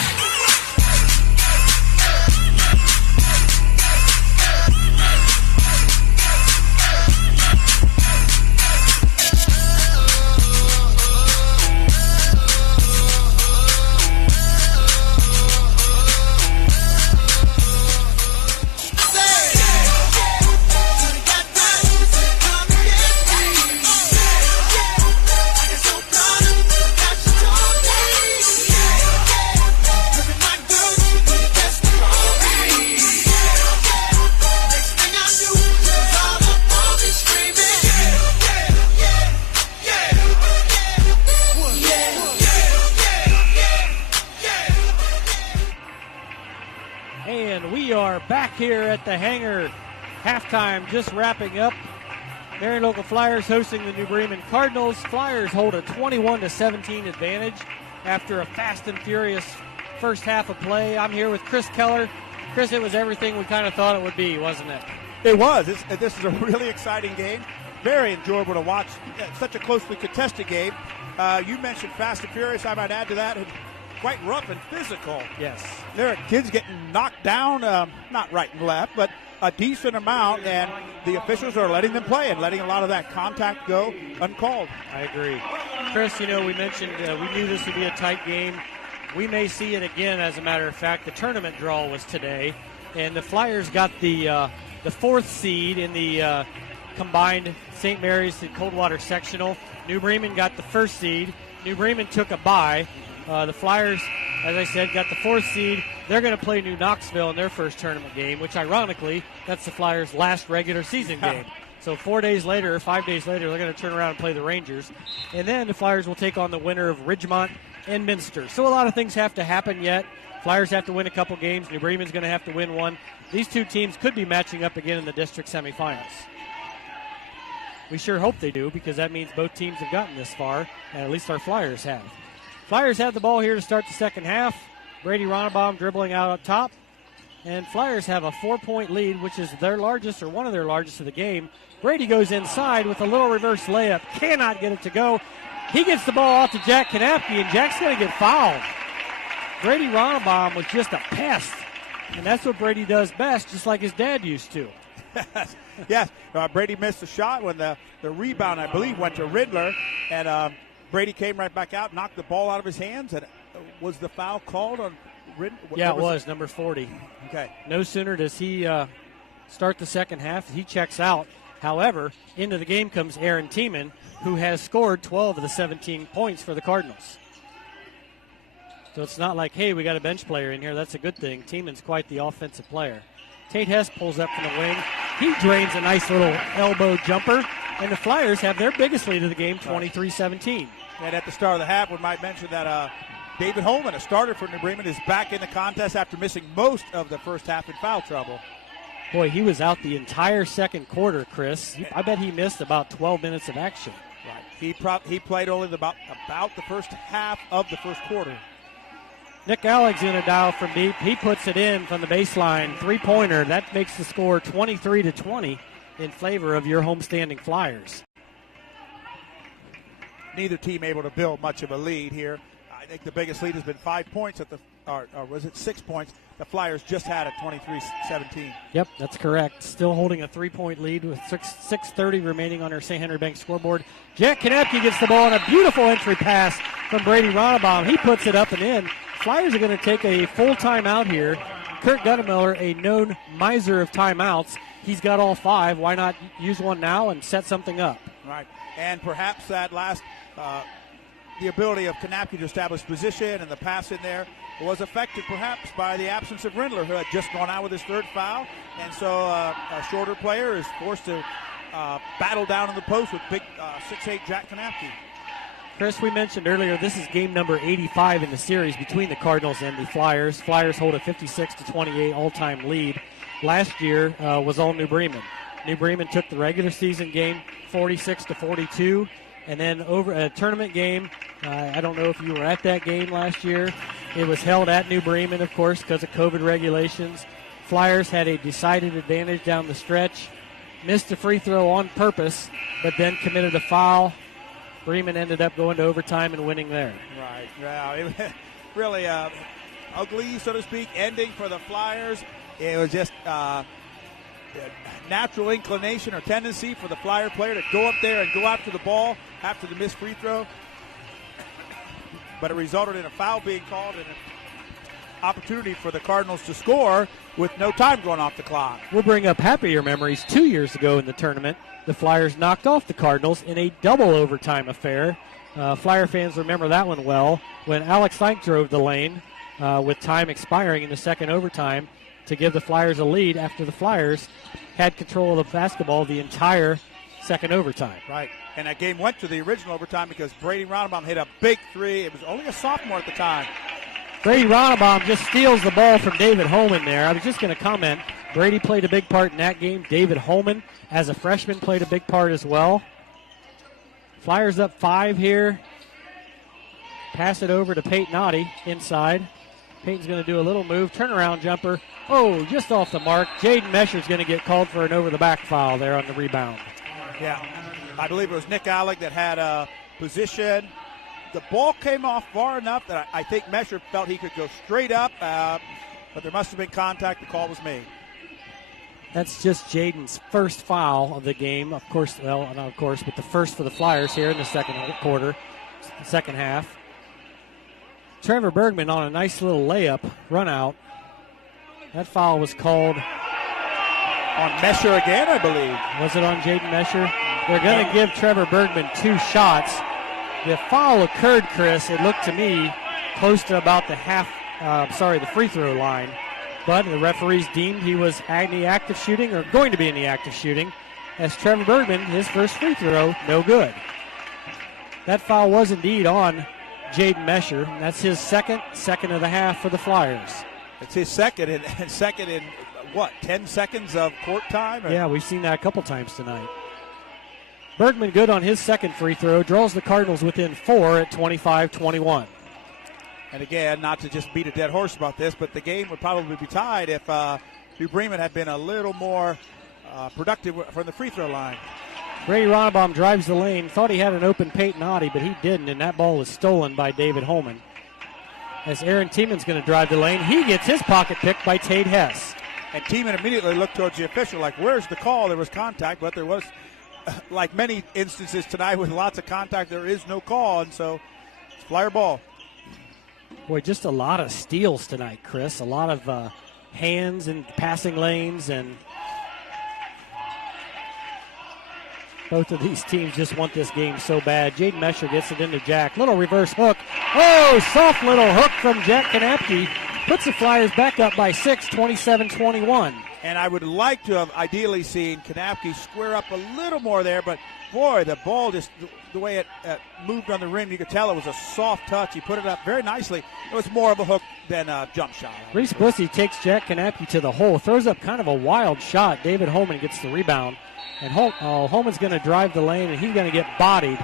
And we are back here at the hangar. Halftime just wrapping up. Marion Local Flyers hosting the New Bremen Cardinals. Flyers hold a 21-17 advantage after a fast and furious first half of play. I'm here with Chris Keller. Chris, it was everything we kind of thought it would be, wasn't it? It was. This is a really exciting game. Very enjoyable to watch. Such a closely contested game. You mentioned fast and furious. I might add to that. Quite rough and physical. Yes. There are kids getting knocked down, not right and left, but a decent amount, and the officials are letting them play and letting a lot of that contact go uncalled. I agree. Chris, we mentioned we knew this would be a tight game. We may see it again, as a matter of fact. The tournament draw was today, and the Flyers got the fourth seed in the combined St. Mary's and Coldwater sectional. New Bremen got the first seed. New Bremen took a bye. The Flyers, as I said, got the fourth seed. They're going to play New Knoxville in their first tournament game, which ironically, that's the Flyers' last regular season game. So 5 days later, they're going to turn around and play the Rangers. And then the Flyers will take on the winner of Ridgemont and Minster. So a lot of things have to happen yet. Flyers have to win a couple games. New Bremen's going to have to win one. These two teams could be matching up again in the district semifinals. We sure hope they do, because that means both teams have gotten this far, and at least our Flyers have. Flyers have the ball here to start the second half. Brady Ronnebaum dribbling out up top. And Flyers have a 4-point lead, which is their largest or one of their largest of the game. Brady goes inside with a little reverse layup. Cannot get it to go. He gets the ball off to Jack Kanapke, and Jack's going to get fouled. Brady Ronnebaum was just a pest. And that's what Brady does best, just like his dad used to. Yes, Brady missed the shot when the rebound, I believe, went to Riddler. And Brady came right back out, knocked the ball out of his hands. And was the foul called on Riddler? Yeah, it was, number 40. Okay. No sooner does he start the second half, he checks out. However, into the game comes Aaron Tiemann, who has scored 12 of the 17 points for the Cardinals. So it's not like, hey, we got a bench player in here. That's a good thing. Tiemann's quite the offensive player. Tate Hess pulls up from the wing. He drains a nice little elbow jumper, and the Flyers have their biggest lead of the game, 23-17. And at the start of the half, we might mention that David Holman, a starter for New Bremen, is back in the contest after missing most of the first half in foul trouble. Boy, he was out the entire second quarter, Chris. I bet he missed about 12 minutes of action. Right. He played only about the first half of the first quarter. Nick Alleg's going to dial from deep. He puts it in from the baseline. Three-pointer. That makes the score 23-20 in favor of your homestanding Flyers. Neither team able to build much of a lead here. I think the biggest lead has been 5 points or was it 6 points? The Flyers just had it 23-17. Yep, that's correct. Still holding a 3-point lead with 6:30 remaining on our St. Henry Bank scoreboard. Jack Kanapke gets the ball on a beautiful entry pass from Brady Ronnebaum. He puts it up and in. Flyers are going to take a full timeout here. Kurt Gunnemiller, a known miser of timeouts. He's got all 5. Why not use one now and set something up? Right. And perhaps that last, the ability of Kanapke to establish position and the pass in there was affected perhaps by the absence of Rindler, who had just gone out with his third foul. And so a shorter player is forced to battle down in the post with big 6'8" Jack Kanapke. Chris, we mentioned earlier, this is game number 85 in the series between the Cardinals and the Flyers. Flyers hold a 56-28 all-time lead. Last year was all New Bremen. New Bremen took the regular season game 46-42, And then over a tournament game, I don't know if you were at that game last year. It was held at New Bremen, of course, because of COVID regulations. Flyers had a decided advantage down the stretch, missed a free throw on purpose, but then committed a foul. Bremen ended up going to overtime and winning there. Right. Well, it was really ugly, so to speak, ending for the Flyers. It was just natural inclination or tendency for the Flyer player to go up there and go after the ball after the missed free throw. But it resulted in a foul being called and an opportunity for the Cardinals to score with no time going off the clock. We'll bring up happier memories. 2 years ago in the tournament, the Flyers knocked off the Cardinals in a double overtime affair. Flyer fans remember that one well, when Alex Lank drove the lane with time expiring in the second overtime to give the Flyers a lead after the Flyers had control of the basketball the entire second overtime. Right. And that game went to the original overtime because Brady Ronnebaum hit a big three. It was only a sophomore at the time. Brady Ronnebaum just steals the ball from David Holman there. I was just going to comment, Brady played a big part in that game. David Holman, as a freshman, played a big part as well. Flyers up 5 here. Pass it over to Peyton Oddie inside. Peyton's going to do a little move, turnaround jumper. Oh, just off the mark. Jaden Mesher's going to get called for an over-the-back foul there on the rebound. Yeah, I believe it was Nick Alec that had a position. The ball came off far enough that I think Mesher felt he could go straight up, but there must have been contact. The call was made. That's just Jaden's first foul of the game. Of course, well, not of course, but the first for the Flyers here in the second quarter, the second half. Trevor Bergman on a nice little layup run out. That foul was called on Mesher again, I believe. Was it on Jaden Mesher? They're going to give Trevor Bergman 2 shots. The foul occurred, Chris, it looked to me, close to about the free throw line. But the referees deemed he was in the act of shooting or going to be in the act of shooting, as Trevor Bergman, his first free throw, no good. That foul was indeed on Jaden Mesher, and that's his second of the half for the Flyers. It's his second in 10 seconds of court time? Yeah, we've seen that a couple times tonight. Bergman good on his second free throw, draws the Cardinals within 4 at 25-21. And again, not to just beat a dead horse about this, but the game would probably be tied if New Bremen had been a little more productive from the free throw line. Brady Ronnebaum drives the lane, thought he had an open Peyton Oddie, but he didn't, and that ball was stolen by David Holman. As Aaron Tieman's going to drive the lane, he gets his pocket picked by Tate Hess. And Tiemann immediately looked towards the official like, where's the call? There was contact, but there was, like many instances tonight with lots of contact, there is no call, and so it's Flyer ball. Boy, just a lot of steals tonight, Chris. A lot of hands and passing lanes, and both of these teams just want this game so bad. Jaden Mesher gets it into Jack. Little reverse hook. Oh, soft little hook from Jack Kanapke. Puts the Flyers back up by 6, 27-21. And I would like to have ideally seen Kanapke square up a little more there, but boy, the ball just, the way it moved on the rim, you could tell it was a soft touch. He put it up very nicely. It was more of a hook than a jump shot. Reese Bussey takes Jack Kanapke to the hole, throws up kind of a wild shot. David Holman gets the rebound. And Holman's going to drive the lane, and he's going to get bodied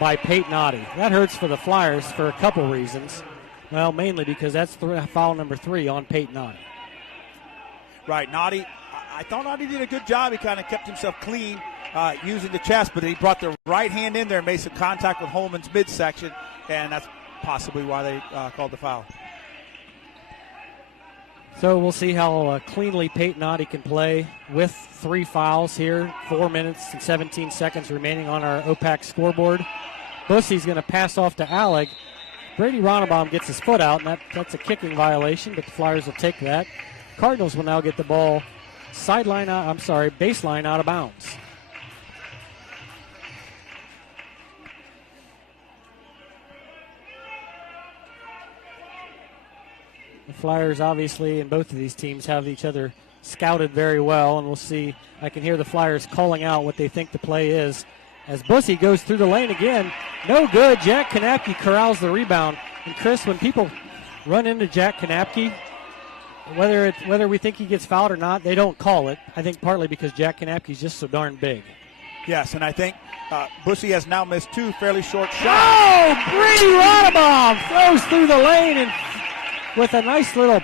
by Peyton Oddie. That hurts for the Flyers for a couple reasons. Well, mainly because that's foul number 3 on Peyton Oddie. Right, Oddie, I thought Oddie did a good job. He kind of kept himself clean using the chest, but he brought the right hand in there and made some contact with Holman's midsection, and that's possibly why they called the foul. So we'll see how cleanly Peyton Oddie can play with 3 fouls here. 4 minutes and 17 seconds remaining on our OPAC scoreboard. Bussey's going to pass off to Alec. Brady Ronnebaum gets his foot out, and that's a kicking violation, but the Flyers will take that. Cardinals will now get the ball baseline out of bounds. The Flyers, obviously, and both of these teams have each other scouted very well, and we'll see. I can hear the Flyers calling out what they think the play is. As Bussey goes through the lane again, no good. Jack Kanapke corrals the rebound. And Chris, when people run into Jack Kanapke, whether we think he gets fouled or not, they don't call it. I think partly because Jack Kanapke's just so darn big. Yes, and I think Bussy has now missed 2 fairly short shots. Oh, Brady Ronabaum throws through the lane and with a nice little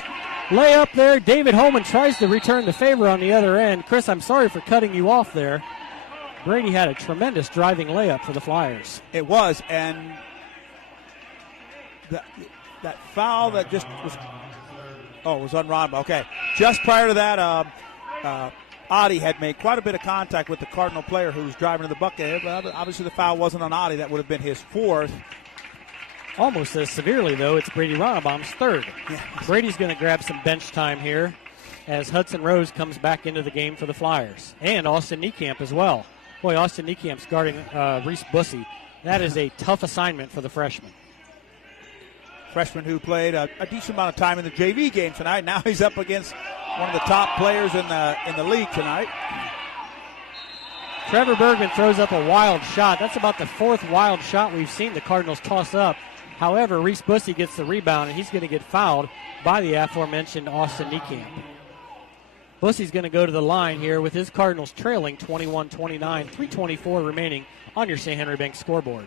layup there. David Holman tries to return the favor on the other end. Chris, I'm sorry for cutting you off there. Brady had a tremendous driving layup for the Flyers. It was, and that foul that just was, it was on Ronabaum. Okay, just prior to that, Adi had made quite a bit of contact with the Cardinal player who was driving to the bucket. But obviously the foul wasn't on Adi. That would have been his 4th. Almost as severely, though, it's Brady Ronabaum's 3rd. Yeah. Brady's going to grab some bench time here as Hudson Rose comes back into the game for the Flyers. And Austin Niekamp as well. Boy, Austin Niekamp's guarding Reese Bussy. That is a tough assignment for the freshman. Freshman who played a decent amount of time in the JV game tonight. Now he's up against one of the top players in the league tonight. Trevor Bergman throws up a wild shot. That's about the 4th wild shot we've seen the Cardinals toss up. However, Reese Bussy gets the rebound, and he's going to get fouled by the aforementioned Austin Niekamp. Bussy's going to go to the line here with his Cardinals trailing 21-29, 3:24 remaining on your St. Henry Bank scoreboard.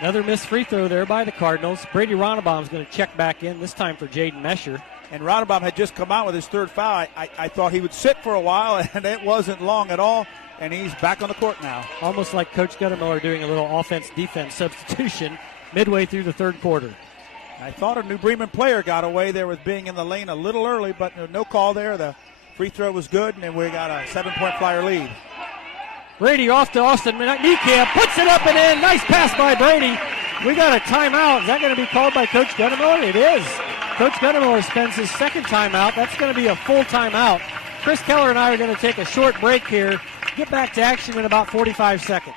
Another missed free throw there by the Cardinals. Brady Ronabaum's going to check back in, this time for Jaden Mesher. And Ronabaum had just come out with his 3rd foul. I thought he would sit for a while, and it wasn't long at all, and he's back on the court now. Almost like Coach Guttermiller doing a little offense-defense substitution midway through the 3rd quarter. I thought a New Bremen player got away there with being in the lane a little early, but no call there. The free throw was good, and we got a 7-point Flyer lead. Brady off to Austin Niekamp, puts it up and in. Nice pass by Brady. We got a timeout. Is that going to be called by Coach Guttermiller? It is. Coach Guttermiller spends his 2nd timeout. That's going to be a full timeout. Chris Keller and I are going to take a short break here. Get back to action in about 45 seconds.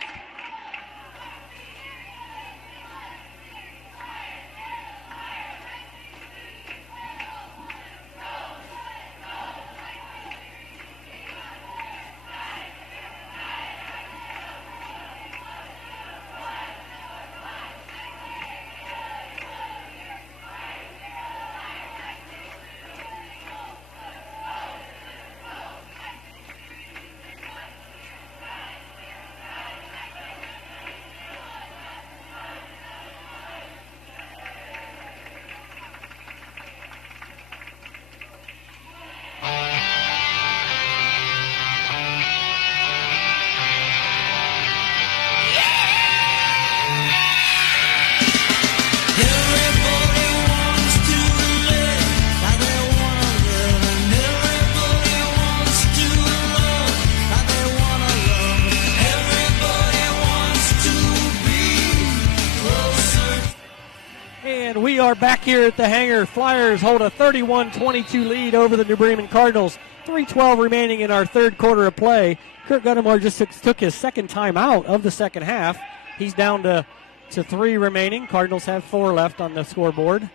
We are back here at the hangar. Flyers hold a 31-22 lead over the New Bremen Cardinals. 3:12 remaining in our 3rd quarter of play. Kurt Guttermiller just took his 2nd time out of the 2nd half. He's down to 3 remaining. Cardinals have 4 left on the scoreboard.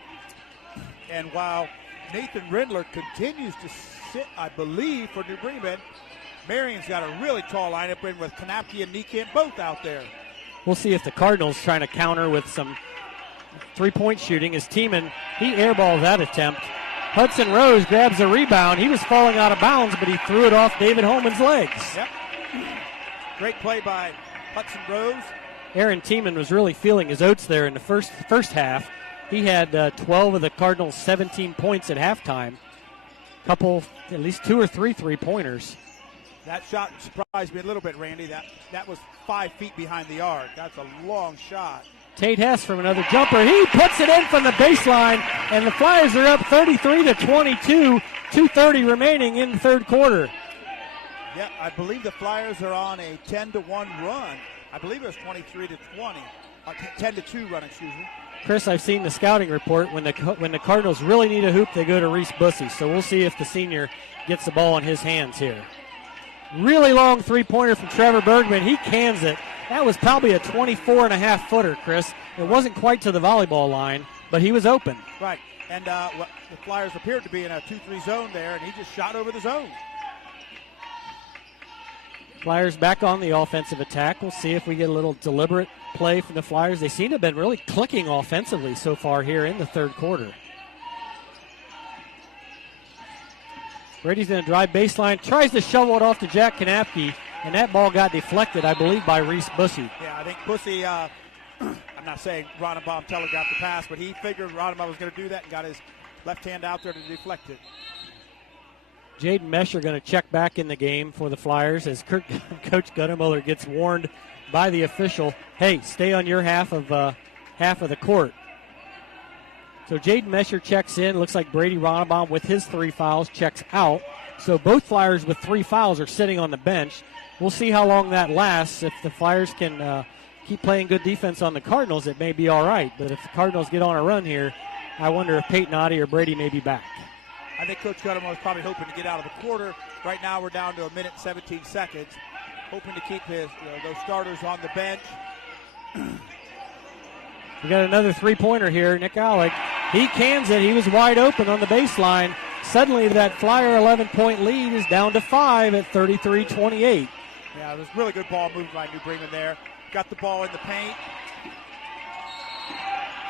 And while Nathan Rindler continues to sit, I believe, for New Bremen, Marion's got a really tall lineup in with Kanapke and Niekamp both out there. We'll see if the Cardinals trying to counter with some 3-point shooting. As Tiemann, he airballed that attempt. Hudson Rose grabs a rebound. He was falling out of bounds, but he threw it off David Holman's legs. Yep. Great play by Hudson Rose. Aaron Tiemann was really feeling his oats there in the first half. He had 12 of the Cardinals' 17 points at halftime. At least 2 or 3 3-pointers. That shot surprised me a little bit, Randy. That was 5 feet behind the arc. That's a long shot. Tate Hess from another jumper. He puts it in from the baseline, and the Flyers are up 33-22. 2:30 remaining in the 3rd quarter. Yeah, I believe the Flyers are on a 10-1 run. I believe it was 23-20. 10-2 run, excuse me. Chris, I've seen the scouting report. When the Cardinals really need a hoop, they go to Reese Bussy. So we'll see if the senior gets the ball in his hands here. Really long 3-pointer from Trevor Bergman. He cans it. That was probably a 24.5-footer, Chris. It wasn't quite to the volleyball line, but he was open. Right, and the Flyers appeared to be in a 2-3 zone there, and he just shot over the zone. Flyers back on the offensive attack. We'll see if we get a little deliberate play from the Flyers. They seem to have been really clicking offensively so far here in the 3rd quarter. Brady's going to drive baseline, tries to shovel it off to Jack Kanapke, and that ball got deflected, I believe, by Reese Bussey. Yeah, I think Bussey, I'm not saying Ronenbaum telegraphed the pass, but he figured Ronenbaum was going to do that and got his left hand out there to deflect it. Jaden Mesher going to check back in the game for the Flyers as Coach Guttermuller gets warned by the official, hey, stay on your half of the court. So Jaden Mesher checks in. Looks like Brady Ronenbaum with his 3 fouls checks out. So both Flyers with 3 fouls are sitting on the bench. We'll see how long that lasts. If the Flyers can keep playing good defense on the Cardinals, it may be all right. But if the Cardinals get on a run here, I wonder if Peyton Oddie or Brady may be back. I think Coach Guttermuller is probably hoping to get out of the quarter. Right now we're down to 1 minute and 17 seconds. Hoping to keep those starters on the bench. We got another 3-pointer here. Nick Alec, he cans it. He was wide open on the baseline. Suddenly that Flyer 11-point lead is down to 5 at 33-28. Yeah, there's really good ball movement by New Bremen there. Got the ball in the paint.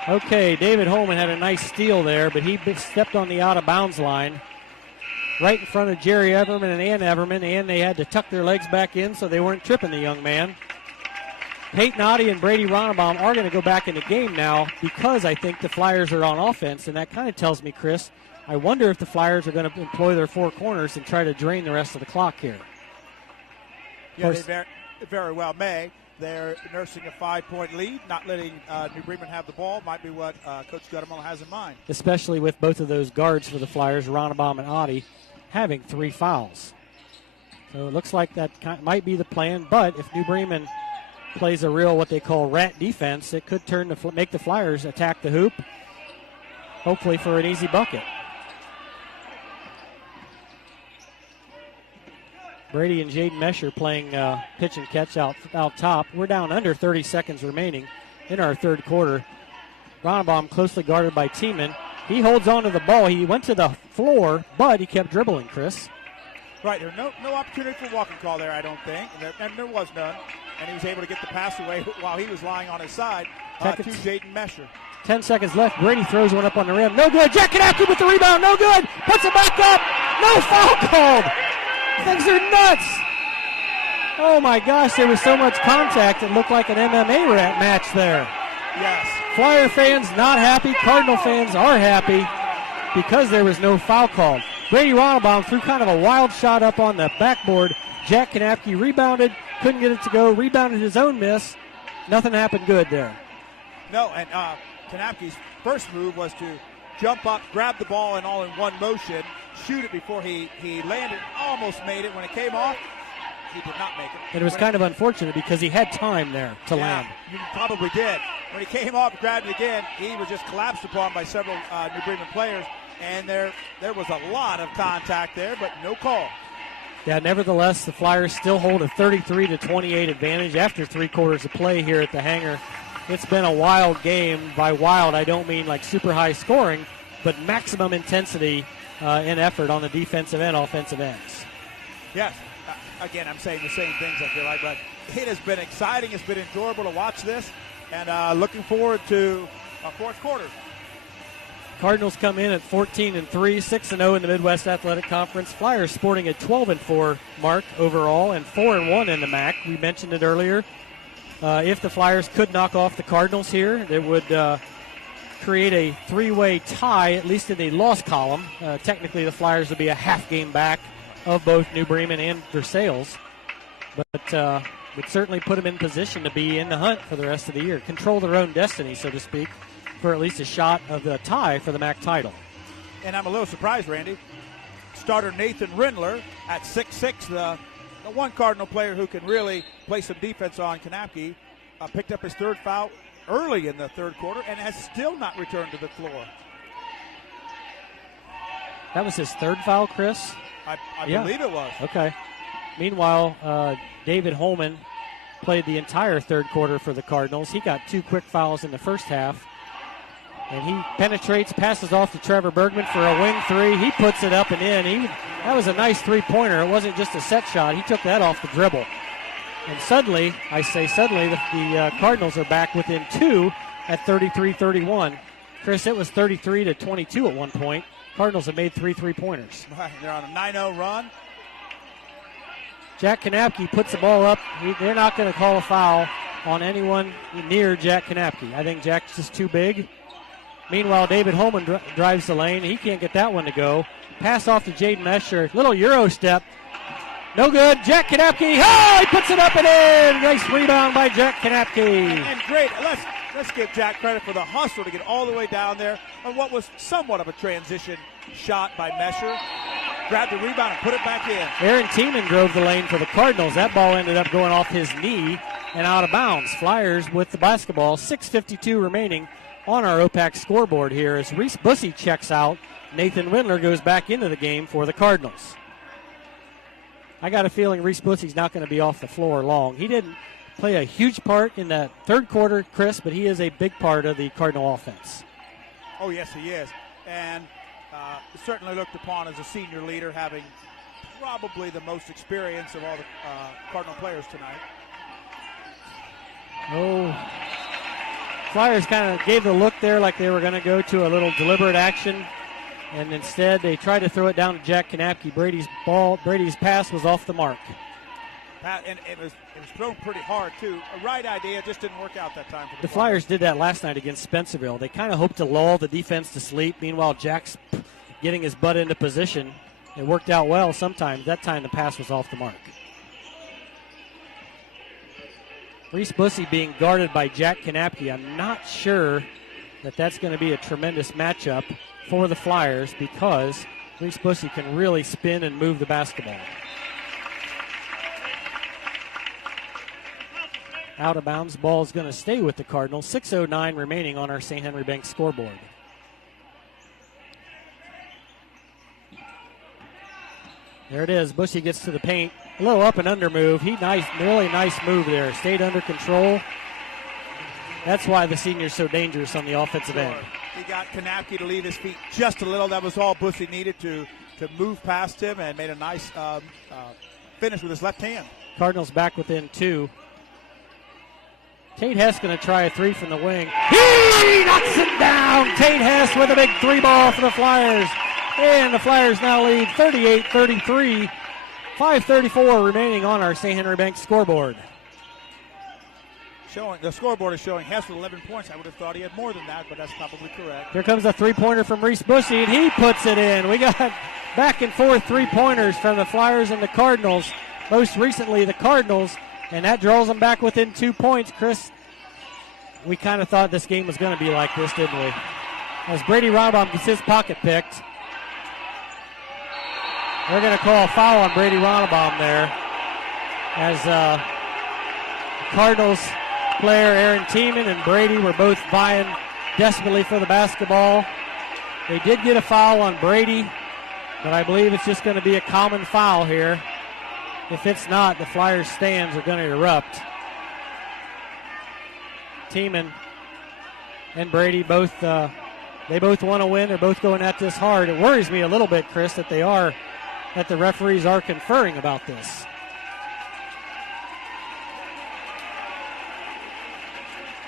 Okay, David Holman had a nice steal there, but he stepped on the out-of-bounds line right in front of Jerry Everman and Ann Everman, and they had to tuck their legs back in so they weren't tripping the young man. Peyton Oddie and Brady Ronenbaum are going to go back in the game now because I think the Flyers are on offense, and that kind of tells me, Chris, I wonder if the Flyers are going to employ their 4 corners and try to drain the rest of the clock here. Yeah, they very well may. They're nursing a 5-point lead, not letting New Bremen have the ball. Might be what Coach Guttermuller has in mind. Especially with both of those guards for the Flyers, Ronenbaum and Oddie, having 3 fouls. So it looks like that might be the plan, but if New Bremen plays a real what they call rat defense, it could turn to make the Flyers attack the hoop, hopefully for an easy bucket. Brady and Jaden Mesher playing pitch and catch out top. We're down under 30 seconds remaining in our third quarter. Ronenbaum closely guarded by Tiemann. He holds on to the ball. He went to the floor, but he kept dribbling, Chris. Right, there was no opportunity for walking call there, I don't think, and there was none. And he was able to get the pass away while he was lying on his side to Jaden Mesher. 10 seconds left. Brady throws one up on the rim. No good. Jack Kanapke with the rebound. No good. Puts it back up. No foul called. Things are nuts. Oh, my gosh. There was so much contact. It looked like an MMA match there. Yes. Flyer fans not happy. Cardinal fans are happy because there was no foul called. Brady Ronenbaum threw kind of a wild shot up on the backboard. Jack Kanapke rebounded. Couldn't get it to go. Rebounded his own miss. Nothing happened good there. No, and Kanapke's first move was to jump up, grab the ball, and all in one motion, shoot it before he landed. Almost made it. When it came off, he did not make it. And it was kind of unfortunate because he had time there to land. You probably did. When he came off, grabbed it again, he was just collapsed upon by several New Bremen players, and there was a lot of contact there, but no call. Yeah, nevertheless, the Flyers still hold a 33-28 advantage after 3 quarters of play here at the hangar. It's been a wild game. By wild, I don't mean like super high scoring, but maximum intensity and effort on the defensive and offensive ends. Yes. Again, I'm saying the same things, I feel like, but it has been exciting. It's been enjoyable to watch this, and looking forward to a fourth quarter. Cardinals come in at 14-3, 6-0 in the Midwest Athletic Conference. Flyers sporting a 12-4 mark overall and 4-1 in the MAC. We mentioned it earlier. If the Flyers could knock off the Cardinals here, it would create a 3-way tie, at least in the loss column. Technically, the Flyers would be a half game back of both New Bremen and Versailles, but would certainly put them in position to be in the hunt for the rest of the year, control their own destiny, so to speak, for at least a shot of the tie for the MAC title. And I'm a little surprised, Randy. Starter Nathan Rindler at 6'6", the one Cardinal player who can really play some defense on Kanapke, picked up his 3rd foul early in the 3rd quarter and has still not returned to the floor. That was his 3rd foul, Chris? I believe it was. Okay. Meanwhile, David Holman played the entire 3rd quarter for the Cardinals. He got 2 quick fouls in the first half. And he penetrates, passes off to Trevor Bergman for a wing 3. He puts it up and in. That was a nice 3-pointer. It wasn't just a set shot. He took that off the dribble. And suddenly, the Cardinals are back within 2 at 33-31. Chris, it was 33-22 at one point. Cardinals have made 3 3-pointers. Right, they're on a 9-0 run. Jack Kanapke puts the ball up. They're not going to call a foul on anyone near Jack Kanapke. I think Jack's just too big. Meanwhile, David Holman drives the lane. He can't get that one to go. Pass off to Jaden Mesher. Little Euro step. No good. Jack Kanapke. Oh, he puts it up and in. Nice rebound by Jack Kanapke. And great. Let's give Jack credit for the hustle to get all the way down there on what was somewhat of a transition shot by Mesher. Grabbed the rebound and put it back in. Aaron Tiemann drove the lane for the Cardinals. That ball ended up going off his knee and out of bounds. Flyers with the basketball. 6:52 remaining on our OPAC scoreboard here as Reese Bussey checks out. Nathan Windler goes back into the game for the Cardinals. I got a feeling Reese Bussey's not going to be off the floor long. He didn't play a huge part in that third quarter, Chris, but he is a big part of the Cardinal offense. Oh, yes, he is. And certainly looked upon as a senior leader, having probably the most experience of all the Cardinal players tonight. Oh, Flyers kind of gave the look there like they were going to go to a little deliberate action, and instead they tried to throw it down to Jack Kanapke. Brady's pass was off the mark. And it was thrown pretty hard, too. A right idea, just didn't work out that time for the Flyers did that last night against Spencerville. They kind of hoped to lull the defense to sleep. Meanwhile, Jack's getting his butt into position. It worked out well sometimes. That time the pass was off the mark. Reese Bussey being guarded by Jack Kanapke. I'm not sure that that's going to be a tremendous matchup for the Flyers because Reese Bussey can really spin and move the basketball. Out of bounds, ball is going to stay with the Cardinals. 6:09 remaining on our St. Henry Bank scoreboard. There it is. Bussey gets to the paint. A little up and under move. Really nice move there. Stayed under control. That's why the senior's so dangerous on the offensive end. He got Kanapke to leave his feet just a little. That was all Bussey needed to move past him and made a nice finish with his left hand. Cardinals back within 2. Tate Hess going to try a 3 from the wing. He knocks it down. Tate Hess with a big 3 ball for the Flyers. And the Flyers now lead 38-33. 5:34 remaining on our St. Henry Bank scoreboard. The scoreboard is showing Hess with 11 points. I would have thought he had more than that, but that's probably correct. Here comes a 3-pointer from Reese Bussey, and he puts it in. We got back and forth 3-pointers from the Flyers and the Cardinals. Most recently, the Cardinals, and that draws them back within 2 points. Chris, we kind of thought this game was going to be like this, didn't we? As Brady Ronbaum gets his pocket picked, they're going to call a foul on Brady Ronbaum there. As Cardinals player Aaron Tiemann and Brady were both vying desperately for the basketball. They did get a foul on Brady, but I believe it's just going to be a common foul here. If it's not, the Flyers stands are going to erupt. Tiemann and Brady both want to win. They're both going at this hard. It worries me a little bit, Chris, that the referees are conferring about this.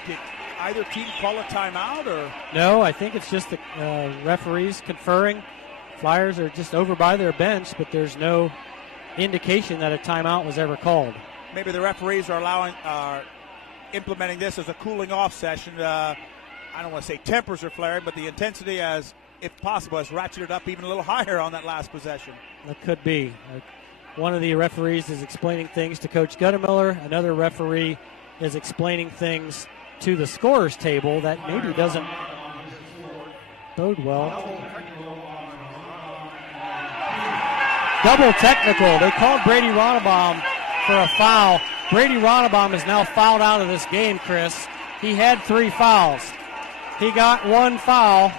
Did either team call a timeout or? No, I think it's just the referees conferring. Flyers are just over by their bench, but there's no indication that a timeout was ever called. Maybe the referees are implementing this as a cooling off session. I don't want to say tempers are flaring, but the intensity, as if possible, has ratcheted up even a little higher on that last possession. That could be. One of the referees is explaining things to Coach Guttermiller. Another referee is explaining things to the scorer's table that maybe doesn't bode well. Double technical. They called Brady Ronbaum for a foul. Brady Ronbaum is now fouled out of this game, Chris. He had 3 fouls. He got 1 foul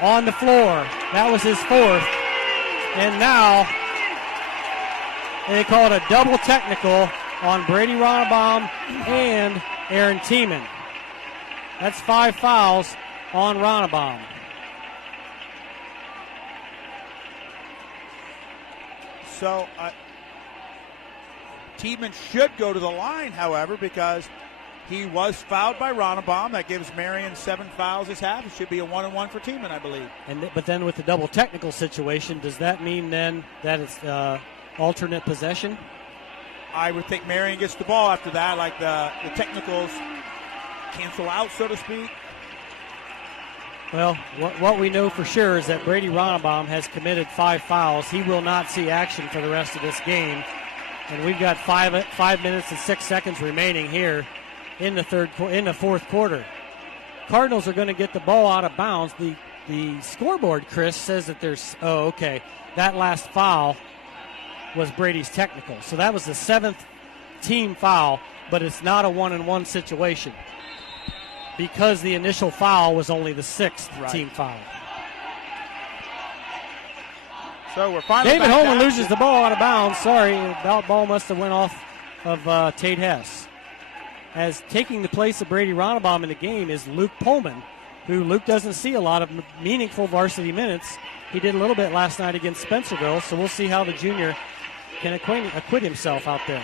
on the floor. That was his 4th. And now they called a double technical on Brady Ronbaum and Aaron Tiemann. That's 5 fouls on Ronbaum. So Tiemann should go to the line, however, because He was fouled by Ronnebaum. That gives Marion 7 fouls this half. It should be a 1-and-1 for Tiemann, I believe. But then with the double technical situation, does that mean then that it's alternate possession? I would think Marion gets the ball after that, like the technicals cancel out, so to speak. Well, what we know for sure is that Brady Ronnebaum has committed 5 fouls. He will not see action for the rest of this game. And we've got 5 minutes and 6 seconds remaining here in the fourth quarter. Cardinals are going to get the ball out of bounds. The scoreboard, Chris, says that there's, that last foul was Brady's technical. So that was the 7th team foul, but it's not a 1-and-1 situation because the initial foul was only the 6th team foul. So we're finally David Holman loses the ball out of bounds. Sorry, that ball must have went off of Tate Hess. As taking the place of Brady Ronnebaum in the game is Luke Pullman, who Luke doesn't see a lot of meaningful varsity minutes. He did a little bit last night against Spencerville, so we'll see how the junior can acquit himself out there.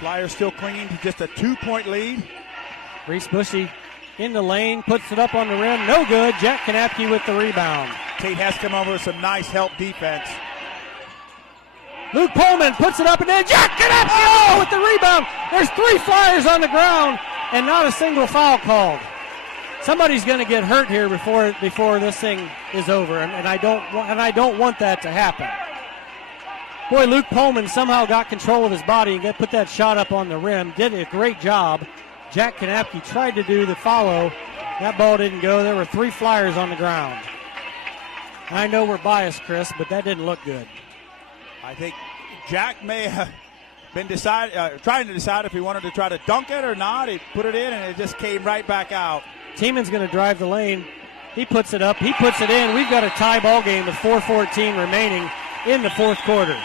Flyers still clinging to just a 2-point lead. Reese Bushy in the lane, puts it up on the rim. No good. Jack Kanapke with the rebound. Tate has come over with some nice help defense. Luke Pullman puts it up and then Jack Kanapke with the rebound. There's 3 Flyers on the ground and not a single foul called. Somebody's going to get hurt here before this thing is over, and I don't want that to happen. Boy, Luke Pullman somehow got control of his body and put that shot up on the rim. Did a great job. Jack Kanapke tried to do the follow. That ball didn't go. There were 3 Flyers on the ground. And I know we're biased, Chris, but that didn't look good. I think Jack may have been trying to decide if he wanted to try to dunk it or not. He put it in, and it just came right back out. Tiemann's going to drive the lane. He puts it up. He puts it in. We've got a tie ball game with 4:14 remaining in the fourth quarter.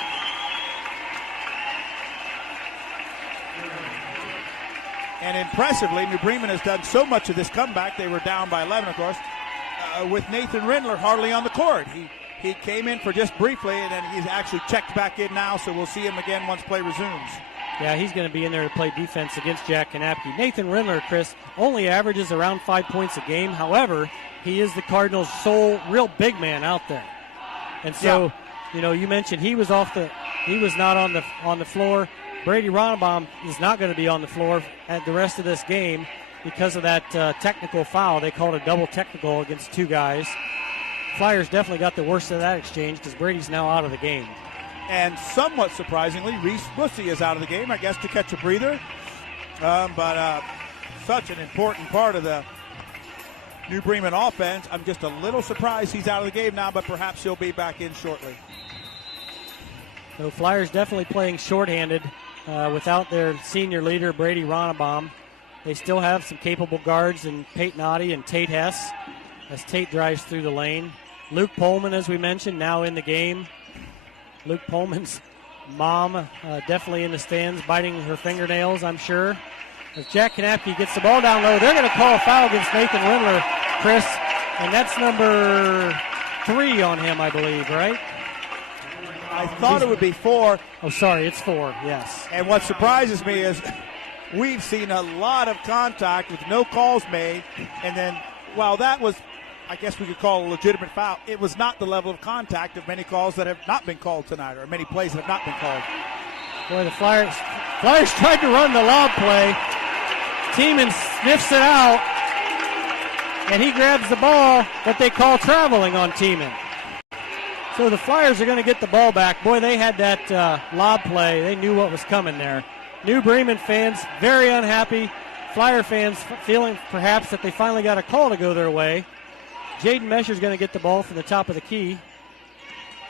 And impressively, New Bremen has done so much of this comeback. They were down by 11, of course, with Nathan Rindler hardly on the court. He came in for just briefly, and then he's actually checked back in now, so we'll see him again once play resumes. Yeah, he's going to be in there to play defense against Jack Kanapke. Nathan Rindler, Chris, only averages around 5 points a game. However, he is the Cardinals' sole real big man out there. And so, you mentioned he was not on the floor. Brady Ronnebaum is not going to be on the floor at the rest of this game because of that technical foul. They called a double technical against 2 guys. Flyers definitely got the worst of that exchange because Brady's now out of the game. And somewhat surprisingly, Reese Bussey is out of the game, I guess, to catch a breather. But such an important part of the New Bremen offense. I'm just a little surprised he's out of the game now, but perhaps he'll be back in shortly. So Flyers definitely playing shorthanded without their senior leader, Brady Ronnebaum. They still have some capable guards in Peyton Oddie and Tate Hess as Tate drives through the lane. Luke Pullman, as we mentioned, now in the game. Luke Pullman's mom definitely in the stands, biting her fingernails, I'm sure. As Jack Kanapke gets the ball down low, they're going to call a foul against Nathan Rindler, Chris, and that's number 3 on him, I believe, right? I thought it would be 4. Oh, sorry, it's 4, yes. And what surprises me is we've seen a lot of contact with no calls made, and then, while that was, I guess we could call a legitimate foul, it was not the level of contact of many calls that have not been called tonight, or many plays that have not been called. Boy, the Flyers tried to run the lob play. Tiemann sniffs it out, and he grabs the ball, but they call traveling on Tiemann. So the Flyers are going to get the ball back. Boy, they had that lob play. They knew what was coming there. New Bremen fans very unhappy. Flyer fans feeling perhaps that they finally got a call to go their way. Jaden Mesher's going to get the ball from the top of the key.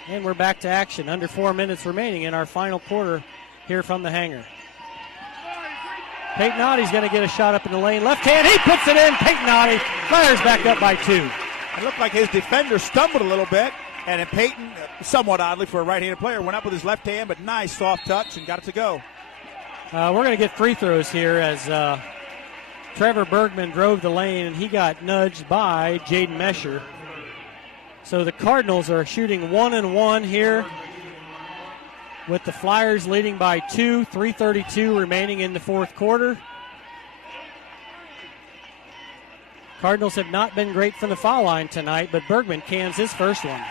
And we're back to action. Under 4 minutes remaining in our final quarter here from the hangar. Peyton Oddie's going to get a shot up in the lane. Left hand, he puts it in. Peyton Oddie. Flyers back up by 2. It looked like his defender stumbled a little bit. And then Peyton, somewhat oddly for a right-handed player, went up with his left hand, but nice soft touch and got it to go. We're going to get free throws here as Trevor Bergman drove the lane, and he got nudged by Jaden Mesher. So the Cardinals are shooting 1-and-1 here with the Flyers leading by 2, 3:32 remaining in the fourth quarter. Cardinals have not been great from the foul line tonight, but Bergman cans his first one.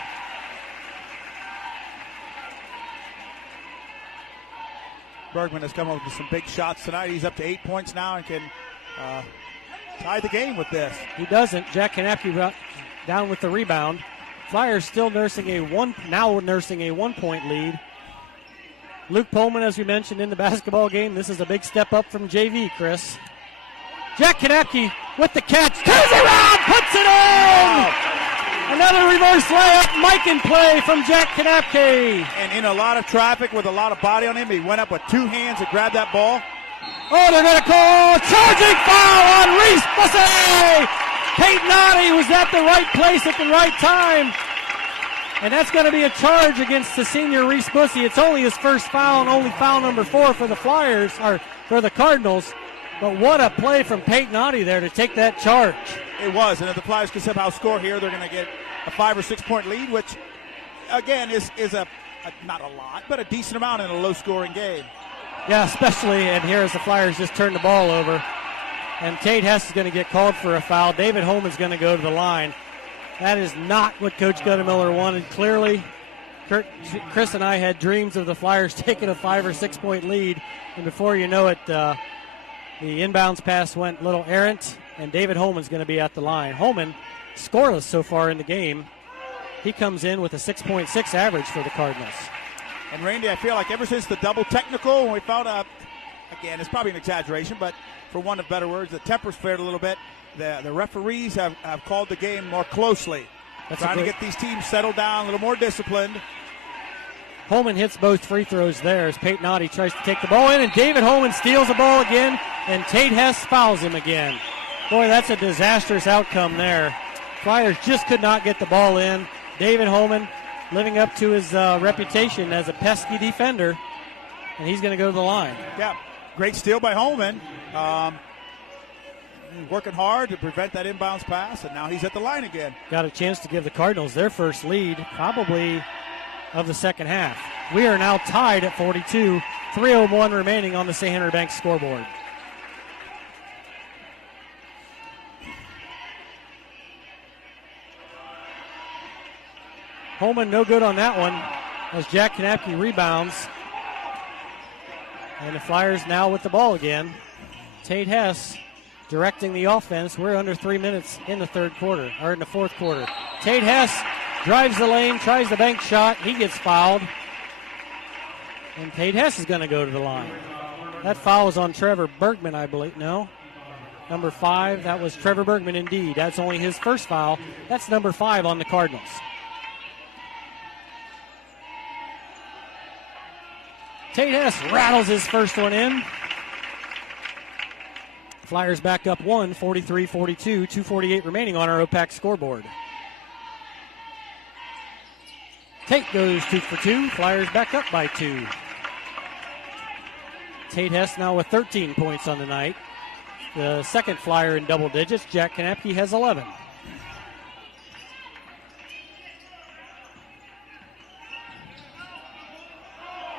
Bergman has come up with some big shots tonight. He's up to 8 points now and can tie the game with this. He doesn't. Jack Kanapke down with the rebound. Flyers still nursing a 1-point lead. Luke Pullman, as we mentioned in the basketball game, this is a big step up from JV, Chris. Jack Kanapke with the catch, turns around, puts it in! Another reverse layup, Mike in play from Jack Kanapke. And in a lot of traffic with a lot of body on him, he went up with two hands and grabbed that ball. Oh, they're going to call charging foul on Reese Bussey! Peyton Oddie was at the right place at the right time. And that's going to be a charge against the senior Reese Bussey. It's only his first foul and only foul number 4 for the Flyers, or for the Cardinals. But what a play from Peyton Oddie there to take that charge. It was, and if the Flyers can somehow score here, they're going to get a 5 or 6 point lead, which, again, is a not a lot, but a decent amount in a low-scoring game. Yeah, especially, and here as the Flyers just turn the ball over. And Tate Hess is going to get called for a foul. David Holman's going to go to the line. That is not what Coach Guttemiller wanted. Clearly, Chris and I had dreams of the Flyers taking a 5 or 6 point lead. And before you know it, the inbounds pass went a little errant, and David Holman's going to be at the line. Holman, scoreless so far in the game. He comes in with a 6.6 average for the Cardinals. And Randy, I feel like ever since the double technical, when we found out, again, it's probably an exaggeration, but for want of better words, the tempers flared a little bit. The referees have called the game more closely. Trying to get these teams settled down, a little more disciplined. Holman hits both free throws there as Peyton Oddie tries to take the ball in, and David Holman steals the ball again, and Tate Hess fouls him again. Boy, that's a disastrous outcome there. Flyers just could not get the ball in. David Holman living up to his reputation as a pesky defender, and he's going to go to the line. Yeah, great steal by Holman. Working hard to prevent that inbounds pass, and now he's at the line again. Got a chance to give the Cardinals their first lead, probably of the second half. We are now tied at 42, 3:01 remaining on the St. Henry Bank scoreboard. Holman no good on that one as Jack Kanapke rebounds. And the Flyers now with the ball again. Tate Hess directing the offense. We're under 3 minutes in the third quarter, or in the fourth quarter. Tate Hess drives the lane, tries the bank shot. He gets fouled. And Tate Hess is going to go to the line. That foul is on Trevor Bergman, I believe. No. Number 5, that was Trevor Bergman indeed. That's only his first foul. That's number 5 on the Cardinals. Tate Hess rattles his first one in. Flyers back up 1, 43-42, 2:48 remaining on our OPAC scoreboard. Tate goes 2 for 2. Flyers back up by 2. Tate Hess now with 13 points on the night. The second Flyer in double digits. Jack Kanapke has 11.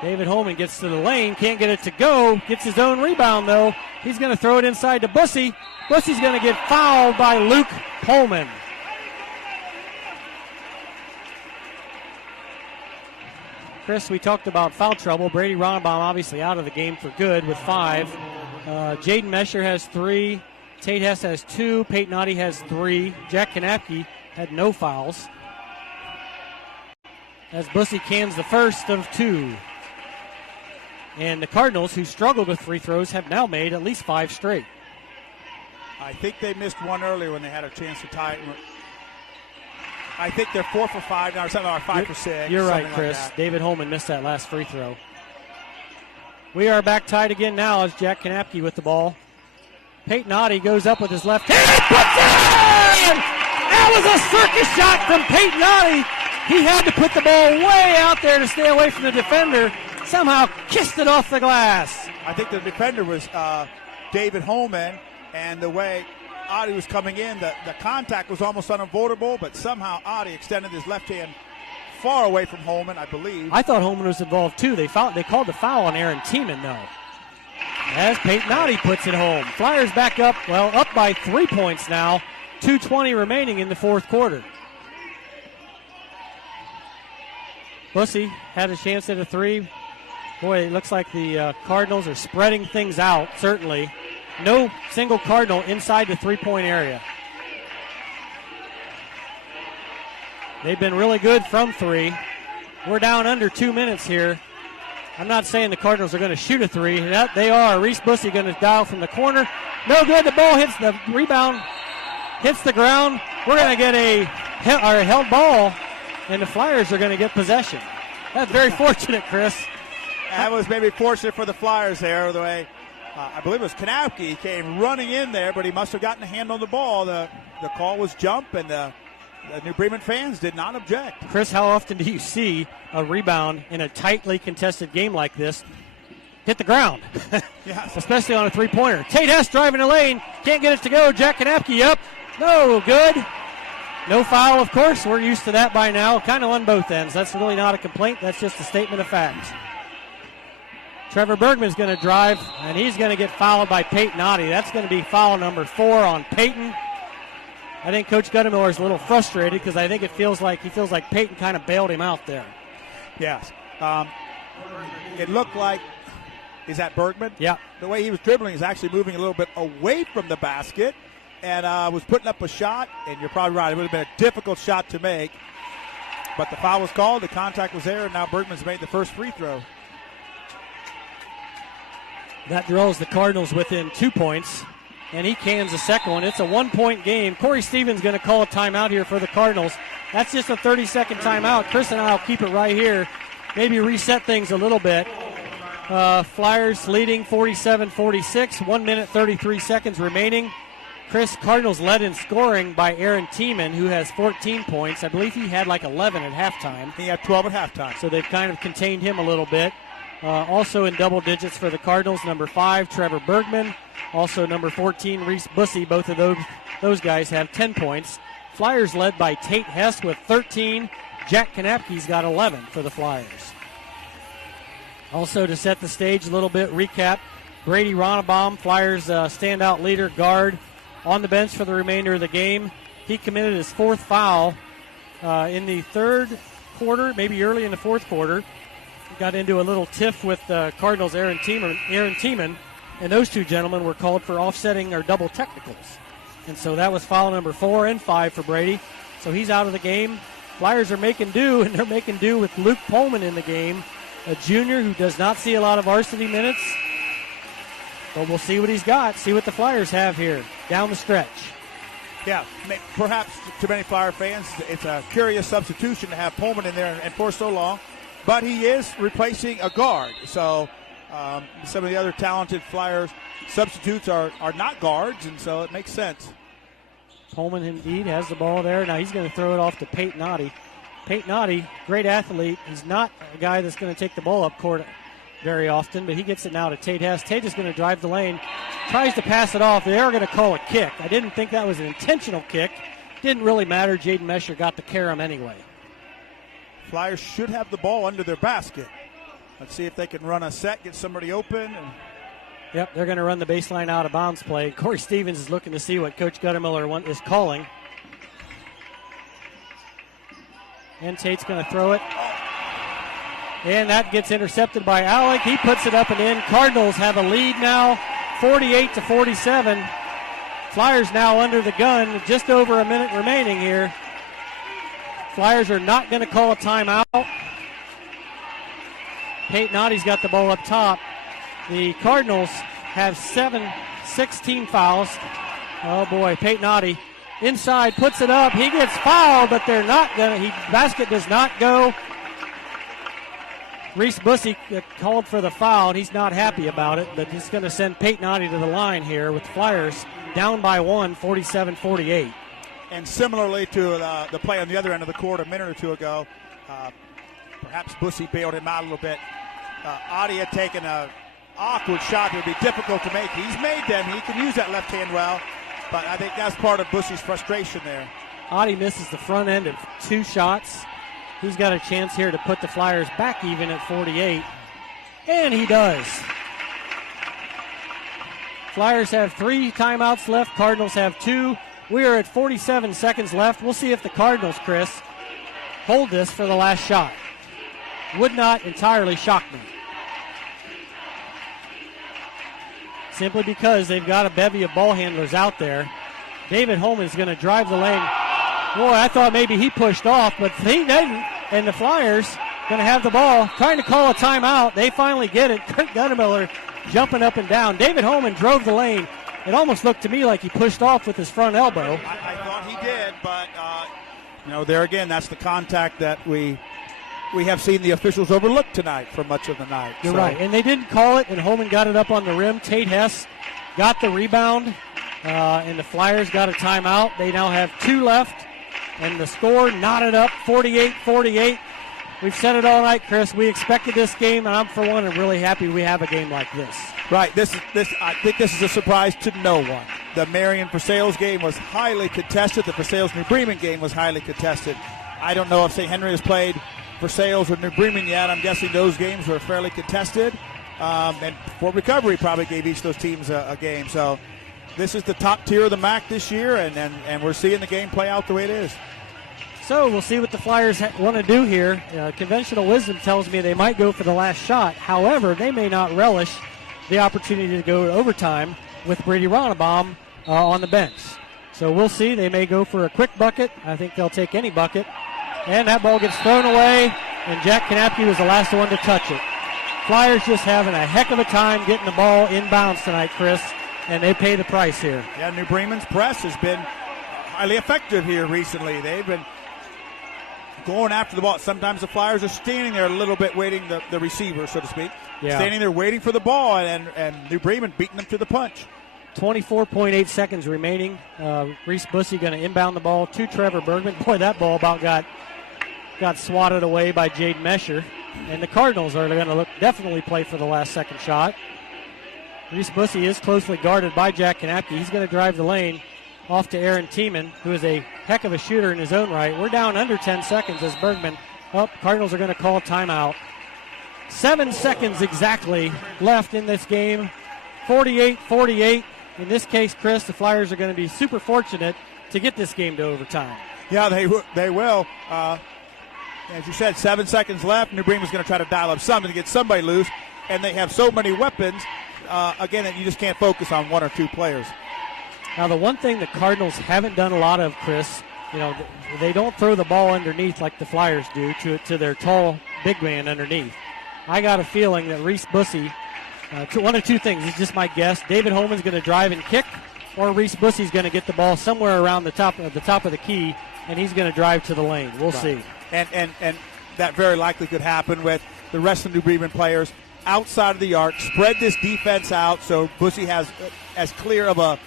David Holman gets to the lane, can't get it to go, gets his own rebound though. He's going to throw it inside to Bussey. Bussey's going to get fouled by Luke Pullman. Chris, we talked about foul trouble. Brady Ronbaum obviously out of the game for good with 5. Jaden Mesher has 3. Tate Hess has 2. Peyton Oddie has 3. Jack Kanapke had no fouls. As Bussey cans the first of 2. And the Cardinals, who struggled with free throws, have now made at least 5 straight. I think they missed one earlier when they had a chance to tie it. I think they're 4 for 5 now, or something, or 5 for 6. You're right, Chris. Like David Holman missed that last free throw. We are back tied again now as Jack Kanapke with the ball. Peyton Oddie goes up with his left hand, puts it in! That was a circus shot from Peyton Oddie. He had to put the ball way out there to stay away from the defender. Somehow kissed it off the glass. I think the defender was David Holman, and the way Oddie was coming in, the contact was almost unavoidable, but somehow Oddie extended his left hand far away from Holman, I believe. I thought Holman was involved too. They called the foul on Aaron Tiemann, though. As Peyton Oddie puts it home. Flyers back up, up by 3 points now. 2:20 remaining in the fourth quarter. Bussey had a chance at a three. Boy, it looks like the Cardinals are spreading things out, certainly. No single Cardinal inside the three-point area. They've been really good from three. We're down under 2 minutes here. I'm not saying the Cardinals are going to shoot a three. They are. Reese Bussey going to dial from the corner. No good. The ball hits the rebound, hits the ground. We're going to get a held ball, and the Flyers are going to get possession. That's very fortunate, Chris. That was maybe fortunate for the Flyers there. The way I believe it was Kanapke. He came running in there, but he must have gotten a hand on the ball. The call was jump, and the New Bremen fans did not object. Chris, how often do you see a rebound in a tightly contested game like this hit the ground? Yes. Especially on a three-pointer. Tate Hess driving the lane. Can't get it to go. Jack Kanapke up. No good. No foul, of course. We're used to that by now. Kind of on both ends. That's really not a complaint. That's just a statement of fact. Trevor Bergman's going to drive, and he's going to get fouled by Peyton Oddie. That's going to be foul number 4 on Peyton. I think Coach Guttemiller is a little frustrated because I think he feels like Peyton kind of bailed him out there. Yes. It looked like, is that Bergman? Yeah. The way he was dribbling is actually moving a little bit away from the basket and was putting up a shot, and you're probably right. It would have been a difficult shot to make. But the foul was called, the contact was there, and now Bergman's made the first free throw. That draws the Cardinals within 2 points. And he cans the second one. It's a 1-point game. Corey Stevens going to call a timeout here for the Cardinals. That's just a 30-second timeout. Chris and I will keep it right here. Maybe reset things a little bit. Flyers leading 47-46. 1 minute, 33 seconds remaining. Chris, Cardinals led in scoring by Aaron Tiemann, who has 14 points. I believe he had like 11 at halftime. He had 12 at halftime. So they've kind of contained him a little bit. Also in double digits for the Cardinals, number 5, Trevor Bergman. Also number 14, Reese Bussey. Both of those guys have 10 points. Flyers led by Tate Hess with 13. Jack Kanapke's got 11 for the Flyers. Also to set the stage a little bit, recap, Brady Ronnebaum, Flyers standout leader, guard, on the bench for the remainder of the game. He committed his 4th foul in the third quarter, maybe early in the fourth quarter. Got into a little tiff with Cardinals' Aaron Tiemann, and those two gentlemen were called for offsetting or double technicals. And so that was foul number 4 and 5 for Brady. So he's out of the game. Flyers are making do, and they're making do with Luke Pullman in the game, a junior who does not see a lot of varsity minutes. But we'll see what he's got, see what the Flyers have here down the stretch. Yeah, perhaps to many Flyer fans, it's a curious substitution to have Pullman in there and for so long. But he is replacing a guard. So some of the other talented Flyers substitutes are not guards, and so it makes sense. Pullman indeed has the ball there. Now he's going to throw it off to Peyton Oddie. Peyton Oddie, great athlete. He's not a guy that's going to take the ball up court very often, but he gets it now to Tate Hess. Tate is going to drive the lane, tries to pass it off. They are going to call a kick. I didn't think that was an intentional kick. Didn't really matter. Jaden Mesher got the carom anyway. Flyers should have the ball under their basket. Let's see if they can run a set, get somebody open. Yep, they're going to run the baseline out of bounds play. Corey Stevens is looking to see what Coach Guttemiller is calling. And Tate's going to throw it. And that gets intercepted by Alec. He puts it up and in. Cardinals have a lead now, 48-47. Flyers now under the gun, just over a minute remaining here. Flyers are not going to call a timeout. Peyton Oddie's got the ball up top. The Cardinals have 16 fouls. Oh boy, Peyton Oddie inside, puts it up. He gets fouled, but they're not going to. Basket does not go. Reese Bussey called for the foul, and he's not happy about it, but he's going to send Peyton Oddie to the line here with the Flyers down by 1, 47-48. And similarly to the play on the other end of the court a minute or two ago, perhaps Bussey bailed him out a little bit. Oddie had taken an awkward shot that would be difficult to make. He's made them. He can use that left hand well, but I think that's part of Bussey's frustration there. Oddie misses the front end of 2 shots. he's got a chance here to put the Flyers back even at 48. And he does. Flyers have 3 timeouts left. Cardinals have 2. We are at 47 seconds left. We'll see if the Cardinals, Chris, hold this for the last shot. Would not entirely shock me. Simply because they've got a bevy of ball handlers out there. David Holman's going to drive the lane. Boy, I thought maybe he pushed off, but he didn't. And the Flyers going to have the ball, trying to call a timeout. They finally get it. Kurt Guttemiller jumping up and down. David Holman drove the lane. It almost looked to me like he pushed off with his front elbow. I thought he did, but, there again, that's the contact that we have seen the officials overlook tonight for much of the night. You're right, and they didn't call it, and Holman got it up on the rim. Tate Hess got the rebound, and the Flyers got a timeout. They now have 2 left, and the score knotted up, 48-48. We've said it all night, Chris. We expected this game, and I'm, for one, am really happy we have a game like this. Right. I think this is a surprise to no one. The Marion Versailles game was highly contested. The Versailles-New Bremen game was highly contested. I don't know if St. Henry has played Versailles or New Bremen yet. I'm guessing those games were fairly contested. And Fort Recovery probably gave each of those teams a game. So this is the top tier of the MAC this year, and we're seeing the game play out the way it is. So we'll see what the Flyers want to do here. Conventional wisdom tells me they might go for the last shot. However, they may not relish the opportunity to go to overtime with Brady Ronnebaum on the bench. So we'll see. They may go for a quick bucket. I think they'll take any bucket. And that ball gets thrown away, and Jack Kanapke was the last one to touch it. Flyers just having a heck of a time getting the ball inbounds tonight, Chris, and they pay the price here. Yeah, New Bremen's press has been highly effective here recently. They've been going after the ball. Sometimes the Flyers are standing there a little bit waiting, the receiver, so to speak. Yeah. Standing there waiting for the ball, and New Bremen beating them to the punch. 24.8 seconds remaining. Reese Bussey going to inbound the ball to Trevor Bergman. Boy, that ball about got swatted away by Jade Mesher. And the Cardinals are going to definitely play for the last second shot. Reese Bussey is closely guarded by Jack Kanapke. He's going to drive the lane off to Aaron Tiemann, who is a heck of a shooter in his own right. We're down under 10 seconds as Bergman. Cardinals are going to call timeout. 7 seconds exactly left in this game. 48-48. In this case, Chris, the Flyers are going to be super fortunate to get this game to overtime. Yeah, they will. As you said, 7 seconds left. New Bremen's going to try to dial up something to get somebody loose, and they have so many weapons, again, that you just can't focus on 1 or 2 players. Now, the one thing the Cardinals haven't done a lot of, Chris, they don't throw the ball underneath like the Flyers do to their tall big man underneath. I got a feeling that Reese Bussey, one of 2 things, it's just my guess. David Holman's going to drive and kick, or Reese Bussey's going to get the ball somewhere around the top of the key, and he's going to drive to the lane. We'll see. And that very likely could happen with the rest of the New Bremen players outside of the arc. Spread this defense out so Bussey has as clear of a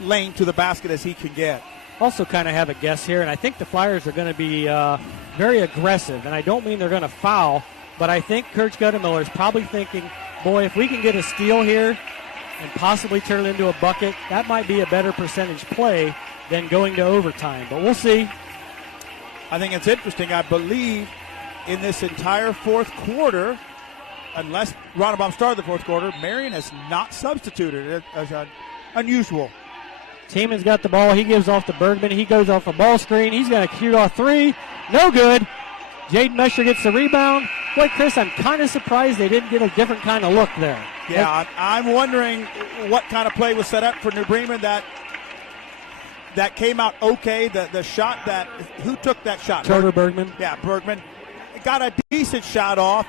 lane to the basket as he can get. Also kind of have a guess here, and I think the Flyers are going to be very aggressive, and I don't mean they're going to foul, but I think Kurt Guttemiller is probably thinking, boy, if we can get a steal here and possibly turn it into a bucket, that might be a better percentage play than going to overtime, but we'll see. I think it's interesting. I believe in this entire fourth quarter, unless Ronnebaum started the fourth quarter, Marion has not substituted it as unusual. Tiemann's got the ball. He gives off to Bergman. He goes off a ball screen. He's going to shoot off 3. No good. Jaden Mesher gets the rebound. Boy, Chris, I'm kind of surprised they didn't get a different kind of look there. Yeah, I'm wondering what kind of play was set up for New Bremen that came out okay. The shot who took that shot? Trevor Bergman. Yeah, Bergman. Got a decent shot off.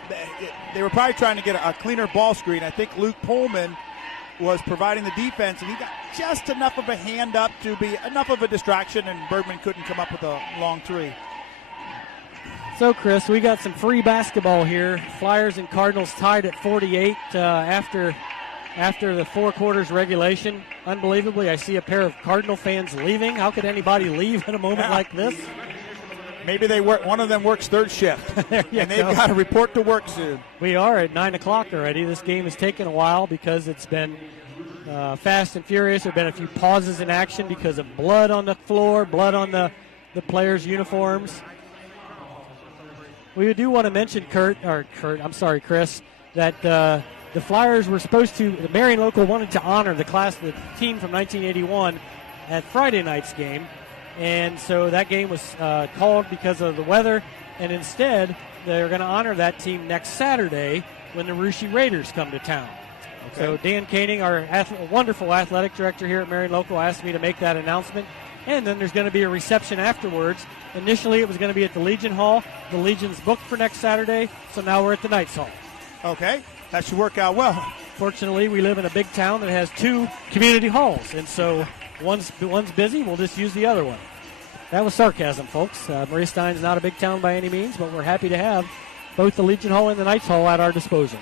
They were probably trying to get a cleaner ball screen. I think Luke Pullman was providing the defense, and he got just enough of a hand up to be enough of a distraction, and Bergman couldn't come up with a long 3. So, Chris, we got some free basketball here. Flyers and Cardinals tied at 48 after the 4 quarters regulation. Unbelievably, I see a pair of Cardinal fans leaving. How could anybody leave in a moment like this? Maybe one of them works third shift, and they've got to report to work soon. We are at 9 o'clock already. This game has taken a while because it's been fast and furious. There have been a few pauses in action because of blood on the floor, blood on the players' uniforms. We do want to mention, Chris, that the Flyers were supposed to, the Marion local wanted to honor the team from 1981 at Friday night's game. And so that game was called because of the weather. And instead, they're going to honor that team next Saturday when the Russia Raiders come to town. Okay. So Dan Koenig, our wonderful athletic director here at Marion Local, asked me to make that announcement. And then there's going to be a reception afterwards. Initially, it was going to be at the Legion Hall. The Legion's booked for next Saturday, so now we're at the Knights Hall. Okay, that should work out well. Fortunately, we live in a big town that has 2 community halls, and so one's busy, we'll just use the other one. That was sarcasm, folks. Maria Stein's not a big town by any means, but we're happy to have both the Legion Hall and the Knights Hall at our disposal.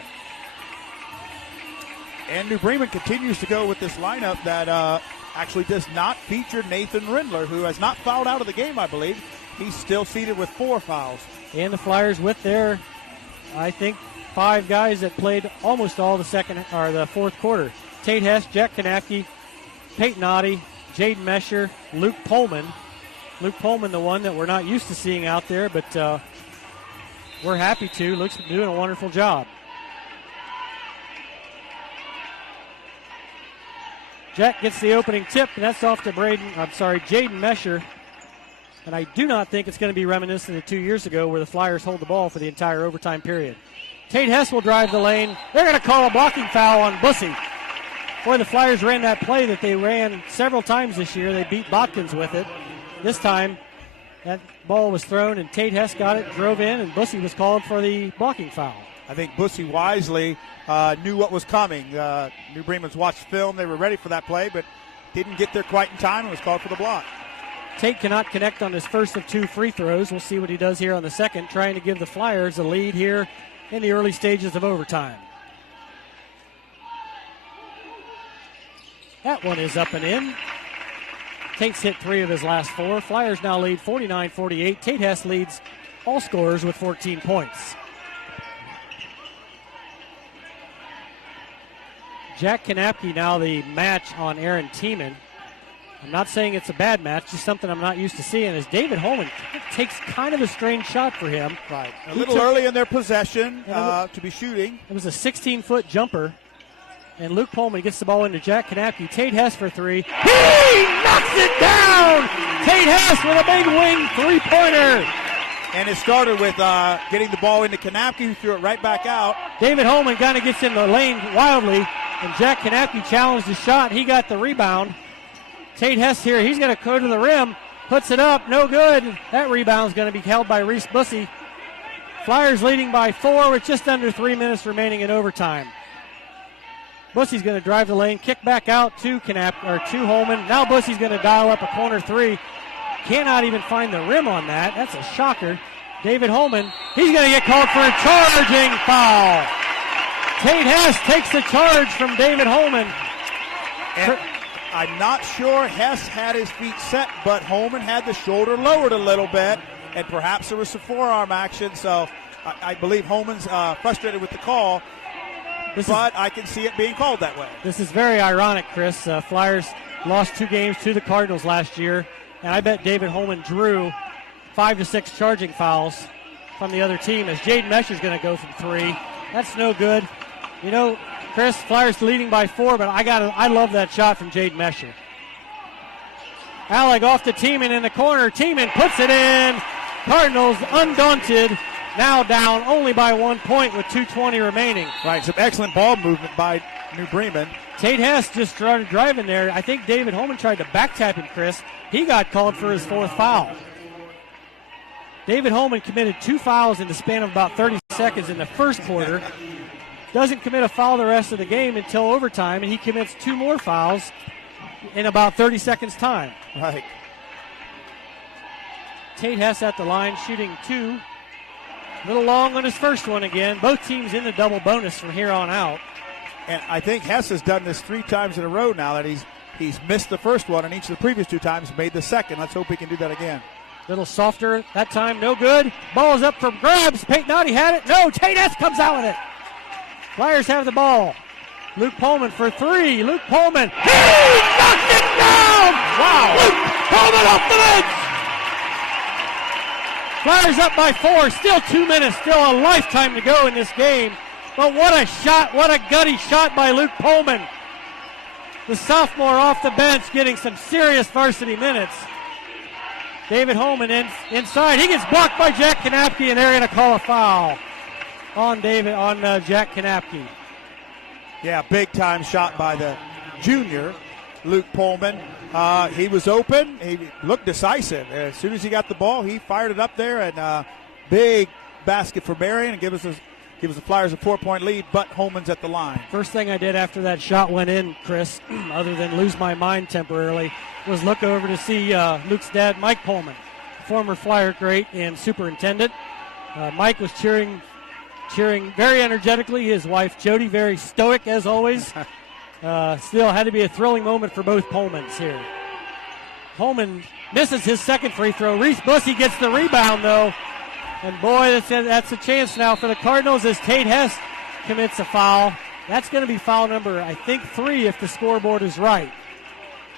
And New Bremen continues to go with this lineup that actually does not feature Nathan Rindler, who has not fouled out of the game, I believe. He's still seated with 4 fouls. And the Flyers with their, I think, 5 guys that played almost all the fourth quarter. Tate Hess, Jack Kanapke, Peyton Oddie, Jaden Mesher, Luke Pullman. Luke Pullman, the one that we're not used to seeing out there, but we're happy to. Luke's doing a wonderful job. Jack gets the opening tip, and that's off to Jaden Mesher. And I do not think it's going to be reminiscent of 2 years ago where the Flyers hold the ball for the entire overtime period. Tate Hess will drive the lane. They're going to call a blocking foul on Bussey. Boy, the Flyers ran that play that they ran several times this year. They beat Botkins with it. This time, that ball was thrown, and Tate Hess got it, drove in, and Bussey was called for the blocking foul. I think Bussey wisely knew what was coming. New Bremen's watched film. They were ready for that play, but didn't get there quite in time and was called for the block. Tate cannot connect on his first of 2 free throws. We'll see what he does here on the second, trying to give the Flyers a lead here in the early stages of overtime. That one is up and in. Tate's hit 3 of his last 4. Flyers now lead 49-48. Tate Hess leads all scorers with 14 points. Jack Kanapke now the match on Aaron Tiemann. I'm not saying it's a bad match, just something I'm not used to seeing, as David Holman takes kind of a strange shot for him. Right. A little early in their possession to be shooting. It was a 16-foot jumper, and Luke Pullman gets the ball into Jack Kanapke. Tate Hess for 3. He knocks it down! Tate Hess with a big wing 3-pointer. And it started with getting the ball into Kanapke, who threw it right back out. David Holman kind of gets in the lane wildly, and Jack Kanapke challenged the shot. He got the rebound. Tate Hess here, he's going to go to the rim, puts it up, no good. That rebound's going to be held by Reese Bussey. Flyers leading by 4 with just under 3 minutes remaining in overtime. Bussey's going to drive the lane, kick back out to Holman. Now Bussey's going to dial up a corner 3. Cannot even find the rim on that. That's a shocker. David Holman, he's going to get called for a charging foul. Tate Hess takes the charge from David Holman. And I'm not sure Hess had his feet set, but Holman had the shoulder lowered a little bit, and perhaps there was some forearm action, so I believe Holman's frustrated with the call, but I can see it being called that way. This is very ironic, Chris. Flyers lost 2 games to the Cardinals last year, and I bet David Holman drew 5 to 6 charging fouls from the other team, as Jaden Mesher's going to go from 3. That's no good. You know, Chris, Flyers leading by 4, but I love that shot from Jaden Mesher. Alec off to Tiemann in the corner. Tiemann puts it in. Cardinals undaunted, now down only by 1 point with 2:20 remaining. Right, some excellent ball movement by New Bremen. Tate Hess just started driving there. I think David Holman tried to back tap him, Chris. He got called for his 4th foul. David Holman committed 2 fouls in the span of about 30 seconds in the first quarter. Doesn't commit a foul the rest of the game until overtime, and he commits 2 more fouls in about 30 seconds time. Right. Tate Hess at the line, shooting 2. A little long on his first one again. Both teams in the double bonus from here on out. And I think Hess has done this 3 times in a row now that he's missed the first one, and each of the previous 2 times made the second. Let's hope he can do that again. Little softer that time, no good. Ball is up for grabs. Peyton Oddie had it. No, Tate Hess comes out with it. Flyers have the ball. Luke Pullman for 3. Luke Pullman. He knocked it down! Wow. Luke Pullman off the bench! Flyers up by 4. Still 2 minutes. Still a lifetime to go in this game. But what a shot. What a gutty shot by Luke Pullman. The sophomore off the bench getting some serious varsity minutes. David Holman inside. He gets blocked by Jack Kanapke, and they're going to call a foul on Jack Kanapke. Yeah, big time shot by the junior, Luke Pullman. He was open. He looked decisive. As soon as he got the ball, he fired it up there, and big basket for Marion and give us the Flyers a 4-point lead, but Holman's at the line. First thing I did after that shot went in, Chris, other than lose my mind temporarily, was look over to see Luke's dad, Mike Pullman, former Flyer great and superintendent. Mike was cheering very energetically. His wife, Jody, very stoic as always. Still had to be a thrilling moment for both Pullmans here. Pullman misses his second free throw. Reese Bussey gets the rebound, though. And boy, that's a chance now for the Cardinals as Tate Hess commits a foul. That's going to be foul number, I think, 3 if the scoreboard is right.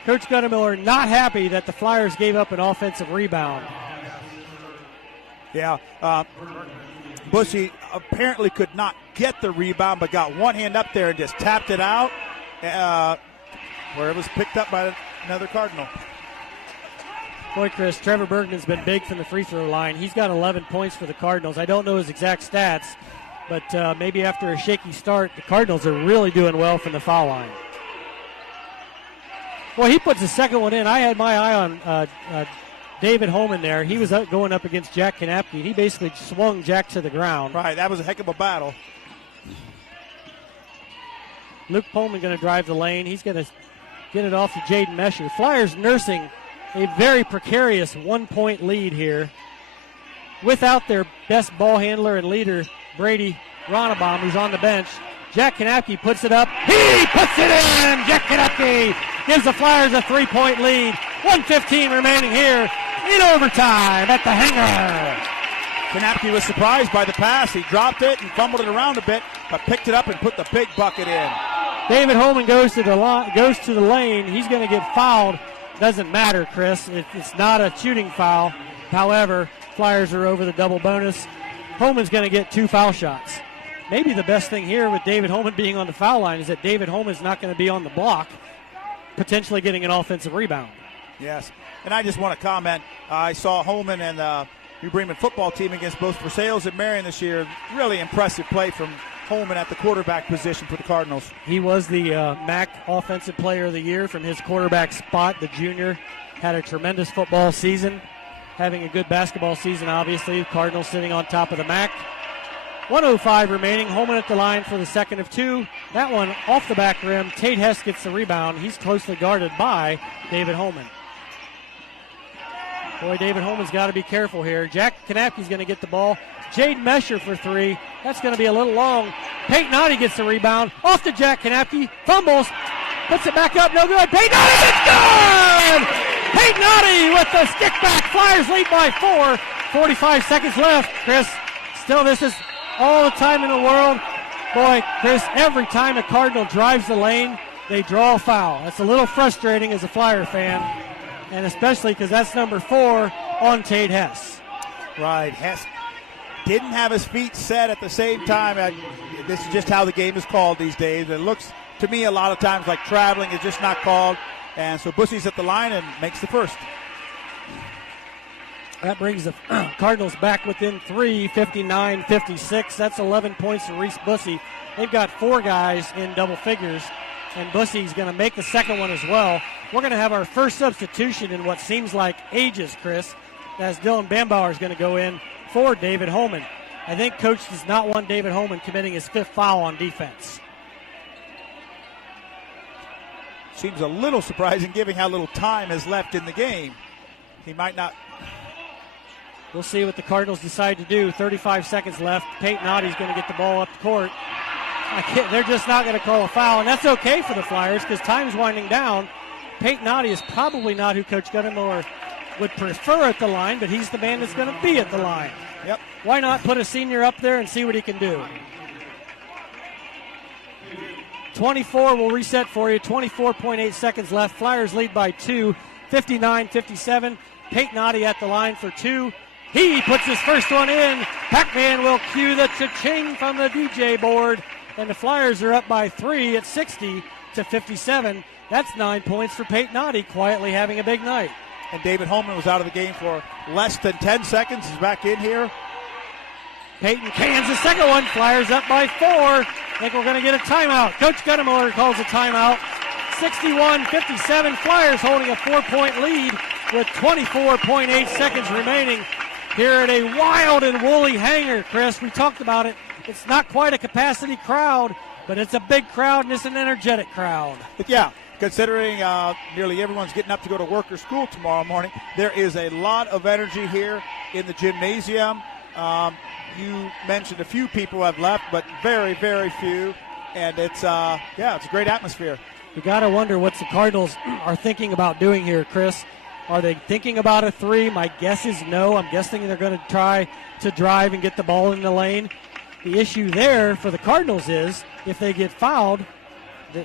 Coach Gunnemiller not happy that the Flyers gave up an offensive rebound. Yeah, Bussey apparently could not get the rebound, but got one hand up there and just tapped it out, where it was picked up by another Cardinal. Boy, Chris, Trevor Bergman's been big from the free throw line. He's got 11 points for the Cardinals. I don't know his exact stats, but maybe after a shaky start, the Cardinals are really doing well from the foul line. Well, he puts the second one in. I had my eye on David Holman there. He was going up against Jack Kanapke. He basically swung Jack to the ground. Right, that was a heck of a battle. Luke Pullman going to drive the lane. He's going to get it off to Jaden Mesher. Flyers nursing a very precarious 1-point lead here without their best ball handler and leader, Brady Ronnebaum, who's on the bench. Jack Kanapke puts it up. He puts it in! Jack Kanapke gives the Flyers a 3-point lead. 1:15 remaining here in overtime at the hangar. Kanapke was surprised by the pass. He dropped it and fumbled it around a bit, but picked it up and put the big bucket in. David Holman goes to the lane. He's going to get fouled. Doesn't matter, Chris. It's not a shooting foul. However, Flyers are over the double bonus. Holman's going to get 2 foul shots. Maybe the best thing here with David Holman being on the foul line is that David Holman's not going to be on the block, potentially getting an offensive rebound. Yes, and I just want to comment. I saw Holman and the New Bremen football team against both Versailles and Marion this year. Really impressive play from Holman at the quarterback position for the Cardinals. He was the MAC Offensive Player of the Year from his quarterback spot. The junior had a tremendous football season, having a good basketball season, obviously. Cardinals sitting on top of the MAC. 1:05 remaining. Holman at the line for the second of 2. That one off the back rim. Tate Hess gets the rebound. He's closely guarded by David Holman. Boy, David Holman's got to be careful here. Jack Kanapke's going to get the ball. Jaden Mesher for 3. That's going to be a little long. Peyton Nottie gets the rebound. Off to Jack Kanapke. Fumbles. Puts it back up. No good. Peyton Nottie gets good! Peyton Nottie with the stick back. Flyers lead by 4. 45 seconds left. Chris, still this is all the time in the world. Boy, Chris, every time a Cardinal drives the lane, they draw a foul. That's a little frustrating as a Flyer fan, and especially because that's number 4 on Tate Hess. Right, Hess didn't have his feet set at the same time. This is just how the game is called these days. It looks to me a lot of times like traveling is just not called, and so Bussey's at the line and makes the first. That brings the Cardinals back within 3, 59-56. That's 11 points to Reese Bussey. They've got 4 guys in double figures, and Bussey's going to make the second one as well. We're going to have our first substitution in what seems like ages, Chris, as Dylan Bambauer is going to go in for David Holman. I think Coach does not want David Holman committing his 5th foul on defense. Seems a little surprising given how little time is left in the game. He might not. We'll see what the Cardinals decide to do. 35 seconds left. Peyton Nottie's going to get the ball up the court. They're just not going to call a foul, and that's okay for the Flyers because time's winding down. Peyton Nottie is probably not who Coach Gunnemiller would prefer at the line, but he's the man that's going to be at the line. Yep. Why not put a senior up there and see what he can do? 24 will reset for you. 24.8 seconds left. Flyers lead by 2, 59-57. Peyton Nottie at the line for 2. He puts his first one in. Pac-Man will cue the cha-ching from the DJ board. And the Flyers are up by 3 at 60-57. That's 9 points for Peyton Oddie, quietly having a big night. And David Holman was out of the game for less than 10 seconds. He's back in here. Peyton cans the second one. Flyers up by 4. I think we're going to get a timeout. Coach Guttemiller calls a timeout. 61-57. Flyers holding a 4-point lead with 24.8 seconds remaining here at a wild and woolly hangar, Chris. We talked about it. It's not quite a capacity crowd, but it's a big crowd and it's an energetic crowd. But yeah, considering nearly everyone's getting up to go to work or school tomorrow morning, there is a lot of energy here in the gymnasium. You mentioned a few people have left, but very, very few. And it's a great atmosphere. You got to wonder what the Cardinals are thinking about doing here, Chris. Are they thinking about a 3? My guess is no. I'm guessing they're going to try to drive and get the ball in the lane. The issue there for the Cardinals is if they get fouled,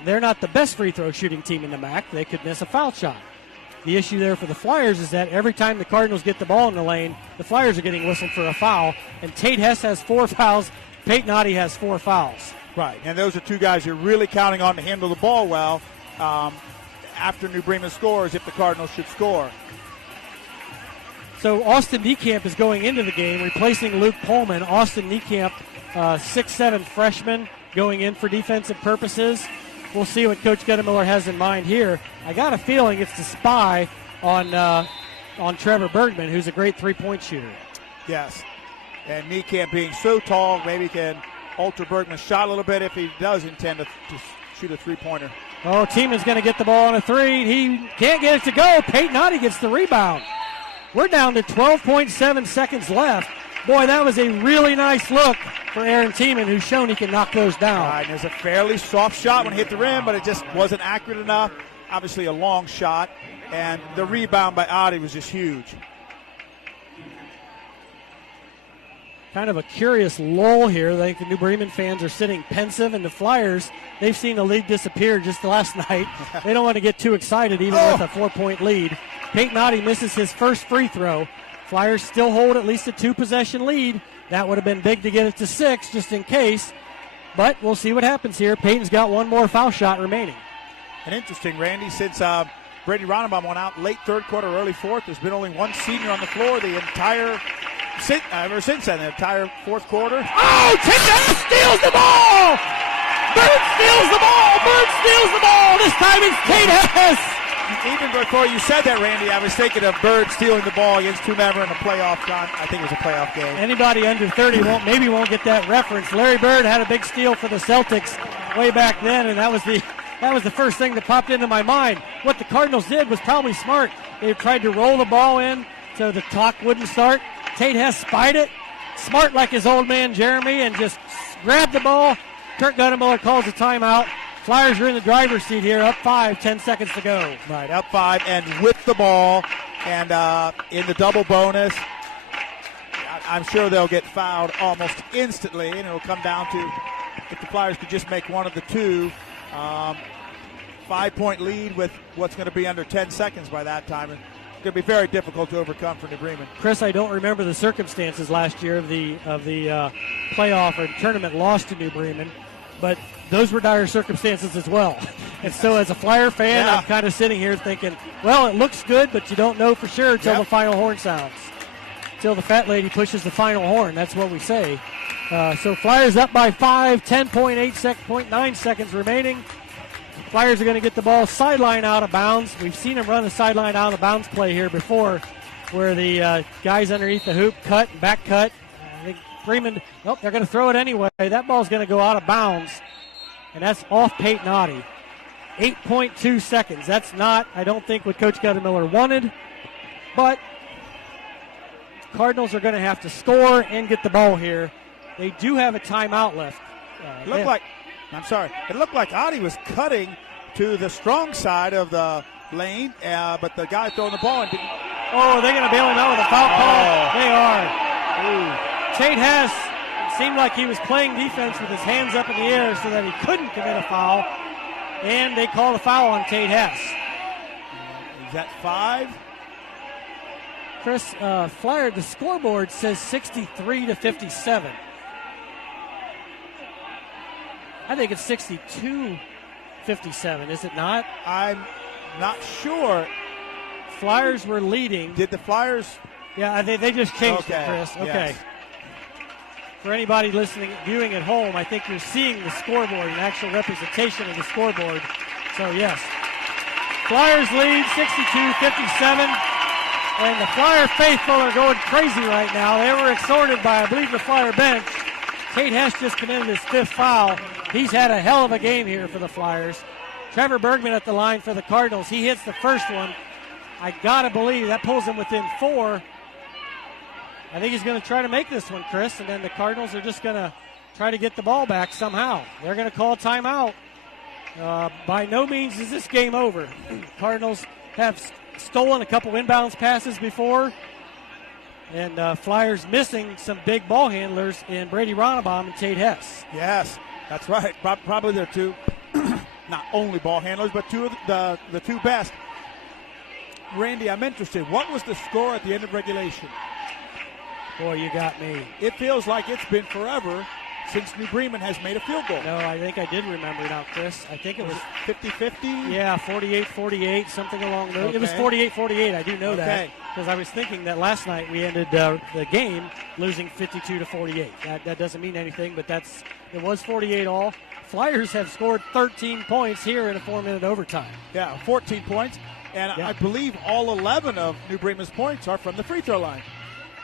they're not the best free throw shooting team in the MAC. They could miss a foul shot. The issue there for the Flyers is that every time the Cardinals get the ball in the lane, the Flyers are getting whistled for a foul. And Tate Hess has 4 fouls. Peyton Oddie has 4 fouls. Right, and those are two guys you're really counting on to handle the ball well after New Bremen scores if the Cardinals should score. So Austin Niekamp is going into the game, replacing Luke Pullman. Austin Niekamp, 6'7" freshman, going in for defensive purposes. We'll see what Coach Guttemiller has in mind here. I got a feeling it's to spy on Trevor Bergman, who's a great three-point shooter. Yes, and Niekamp being so tall maybe can alter Bergman's shot a little bit if he does intend to shoot a three-pointer. Oh, Tieman's going to get the ball on a 3. He can't get it to go. Peyton Oddie gets the rebound. We're down to 12.7 seconds left. Boy, that was a really nice look for Aaron Tiemann, who's shown he can knock those down. Right, and it was a fairly soft shot when it hit the rim, but it just wasn't accurate enough. Obviously a long shot, and the rebound by Oddie was just huge. Kind of a curious lull here. I think the New Bremen fans are sitting pensive, and the Flyers, they've seen the lead disappear just last night. They don't want to get too excited even with a 4-point lead. Peyton Oddie misses his first free throw. Flyers still hold at least a 2-possession lead. That would have been big to get it to 6 just in case. But we'll see what happens here. Peyton's got one more foul shot remaining. And interesting, Randy, since Brady Ronenbaum went out late third quarter, early fourth, there's been only one senior on the floor the entire ever since then, the entire fourth quarter. Oh, Tate steals the ball! Bird steals the ball! Bird steals the ball! This time it's Tate Hess! Even before you said that, Randy, I was thinking of Bird stealing the ball against whomever in a playoff time. I think it was a playoff game. Anybody under 30 won't get that reference. Larry Bird had a big steal for the Celtics way back then, and that was the first thing that popped into my mind. What the Cardinals did was probably smart. They tried to roll the ball in so the clock wouldn't start. Tate Hess spied it, smart like his old man Jeremy, and just grabbed the ball. Kurt Guttemiller calls a timeout. Flyers are in the driver's seat here, up 5, 10 seconds to go. Right, up 5 and with the ball, and in the double bonus, I'm sure they'll get fouled almost instantly, and it'll come down to if the Flyers could just make one of the two. 5-point lead with what's going to be under 10 seconds by that time. It's going to be very difficult to overcome for New Bremen. Chris, I don't remember the circumstances last year of the playoff or tournament loss to New Bremen, but those were dire circumstances as well. And so as a Flyer fan, I'm kind of sitting here thinking, well, it looks good, but you don't know for sure until the final horn sounds. Until the fat lady pushes the final horn. That's what we say. So Flyers up by 5, 10.9 seconds remaining. Flyers are going to get the ball sideline out of bounds. We've seen them run a sideline out of bounds play here before where the guys underneath the hoop cut and back cut. I think Bremen, they're going to throw it anyway. That ball's going to go out of bounds, and that's off Peyton Oddie. 8.2 seconds. That's not, I don't think, what Coach Guttemiller wanted, but Cardinals are going to have to score and get the ball here. They do have a timeout left. It looked like Oddie was cutting to the strong side of the lane, but the guy throwing the ball in didn't. Oh, they're going to bail him out with a foul call. They are. Ooh. Tate Hess, it seemed like he was playing defense with his hands up in the air so that he couldn't commit a foul, and they called a foul on Tate Hess. Is that 5? Chris, Flyer, the scoreboard says 63-57. I think it's 62-57, is it not? I'm not sure. Flyers were leading. Did the Flyers? Yeah, they just changed it, Chris. Okay. Yes. For anybody listening, viewing at home, I think you're seeing the scoreboard, an actual representation of the scoreboard. So, yes. Flyers lead 62-57. And the Flyer faithful are going crazy right now. They were exhorted by, I believe, the Flyer bench. Tate Hess just committed his 5th foul. He's had a hell of a game here for the Flyers. Trevor Bergman at the line for the Cardinals. He hits the first one. I got to believe that pulls him within 4. I think he's going to try to make this one, Chris, and then the Cardinals are just going to try to get the ball back somehow. They're going to call timeout. By no means is this game over. Cardinals have stolen a couple inbounds passes before, and Flyers missing some big ball handlers in Brady Ronnebaum and Tate Hess. Yes, that's right. Probably their two, not only ball handlers, but two of the two best. Randy, I'm interested. What was the score at the end of regulation? Boy, you got me. It feels like it's been forever since New Bremen has made a field goal. No, I think I did remember now, Chris. I think it was 50-50? Yeah, 48-48, something along those. Okay. It was 48-48. I do know that Okay. because I was thinking that last night we ended the game losing 52-48. That doesn't mean anything, but it was 48 all. Flyers have scored 13 points here in a 4-minute overtime. Yeah, 14 points. And Yeah. I believe all 11 of New Bremen's points are from the free throw line.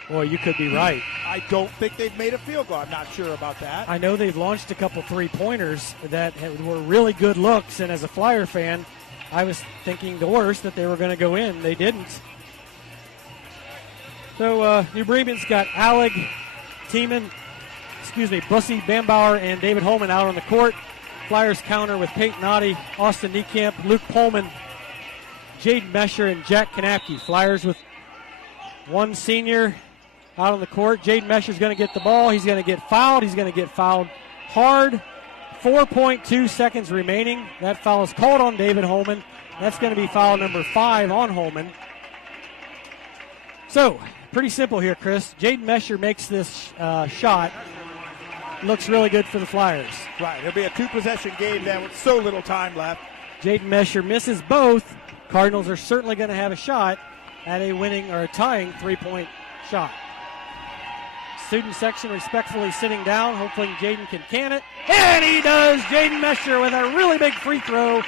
Boy, you could be right. I don't think they've made a field goal. I'm not sure about that. I know they've launched a couple three-pointers that were really good looks, and as a Flyer fan, I was thinking the worst, that they were going to go in. They didn't. So New Bremen's got Alec, Bussy, Bambauer, and David Holman out on the court. Flyers counter with Peyton Oddie, Austin Niekamp, Luke Pullman, Jaden Mesher, and Jack Kanapke. Flyers with one senior out on the court. Jaden Mesher's going to get the ball. He's going to get fouled. He's going to get fouled hard. 4.2 seconds remaining. That foul is called on David Holman. That's going to be foul number 5 on Holman. So, pretty simple here, Chris. Jaden Mesher makes this shot. Looks really good for the Flyers. Right. It'll be a 2-possession game then with so little time left. Jaden Mesher misses both. Cardinals are certainly going to have a shot at a winning or a tying 3-point shot. Student section respectfully sitting down, hoping Jaden can it. And he does! Jaden Mesher with a really big free throw.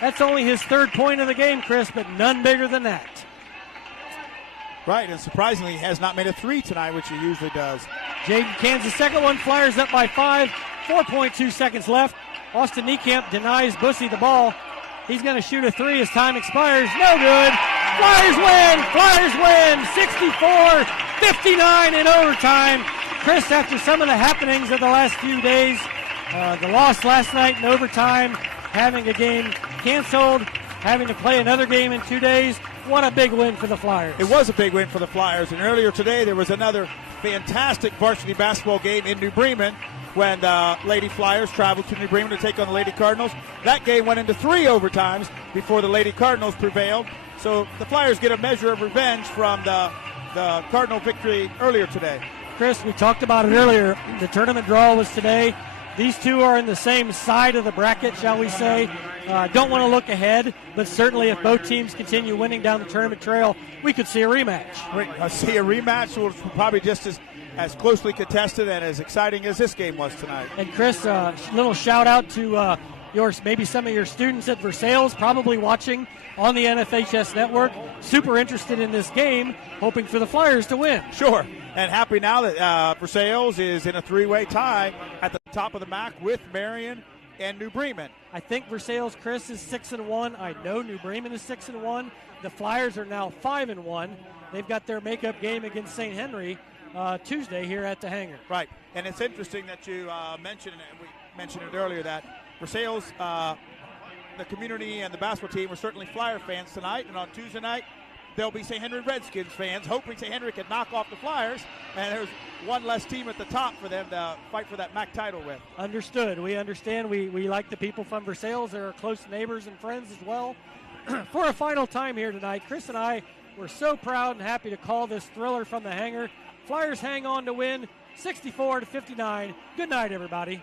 That's only his 3rd point of the game, Chris, but none bigger than that. Right, and surprisingly, he has not made a 3 tonight, which he usually does. Jaden cans the second one. Flyers up by 5. 4.2 seconds left. Austin Niekamp denies Bussy the ball. He's going to shoot a 3 as time expires. No good. Flyers win. Flyers win. 64-59 in overtime. Chris, after some of the happenings of the last few days, the loss last night in overtime, having a game canceled, having to play another game in 2 days, what a big win for the Flyers. It was a big win for the Flyers. And earlier today, there was another fantastic varsity basketball game in New Bremen when the Lady Flyers traveled to New Bremen to take on the Lady Cardinals. That game went into 3 overtimes before the Lady Cardinals prevailed. So the Flyers get a measure of revenge from the Cardinal victory earlier today. Chris, we talked about it earlier. The tournament draw was today. These two are in the same side of the bracket, shall we say. Don't want to look ahead, but certainly if both teams continue winning down the tournament trail, we could see a rematch. See a rematch, which will probably just as closely contested and as exciting as this game was tonight. And Chris, little shout out to maybe some of your students at Versailles, probably watching on the NFHS network, super interested in this game, hoping for the Flyers to win. Sure, and happy now that Versailles is in a 3-way tie at the top of the MAC with Marion and New Bremen. I think Versailles, Chris, is 6-1. I know New Bremen is 6-1. The Flyers are now 5-1. They've got their makeup game against St. Henry Tuesday here at the Hangar. Right, and it's interesting that you mentioned, and we mentioned it earlier, that Versailles, the community and the basketball team are certainly Flyer fans tonight, and on Tuesday night, there'll be St. Henry Redskins fans hoping St. Henry can knock off the Flyers, and there's one less team at the top for them to fight for that MAC title with. Understood. We understand. We like the people from Versailles. They're close neighbors and friends as well. For a final time here tonight, Chris and I We're so proud and happy to call this thriller from the hangar. Flyers hang on to win 64-59. Good night, everybody.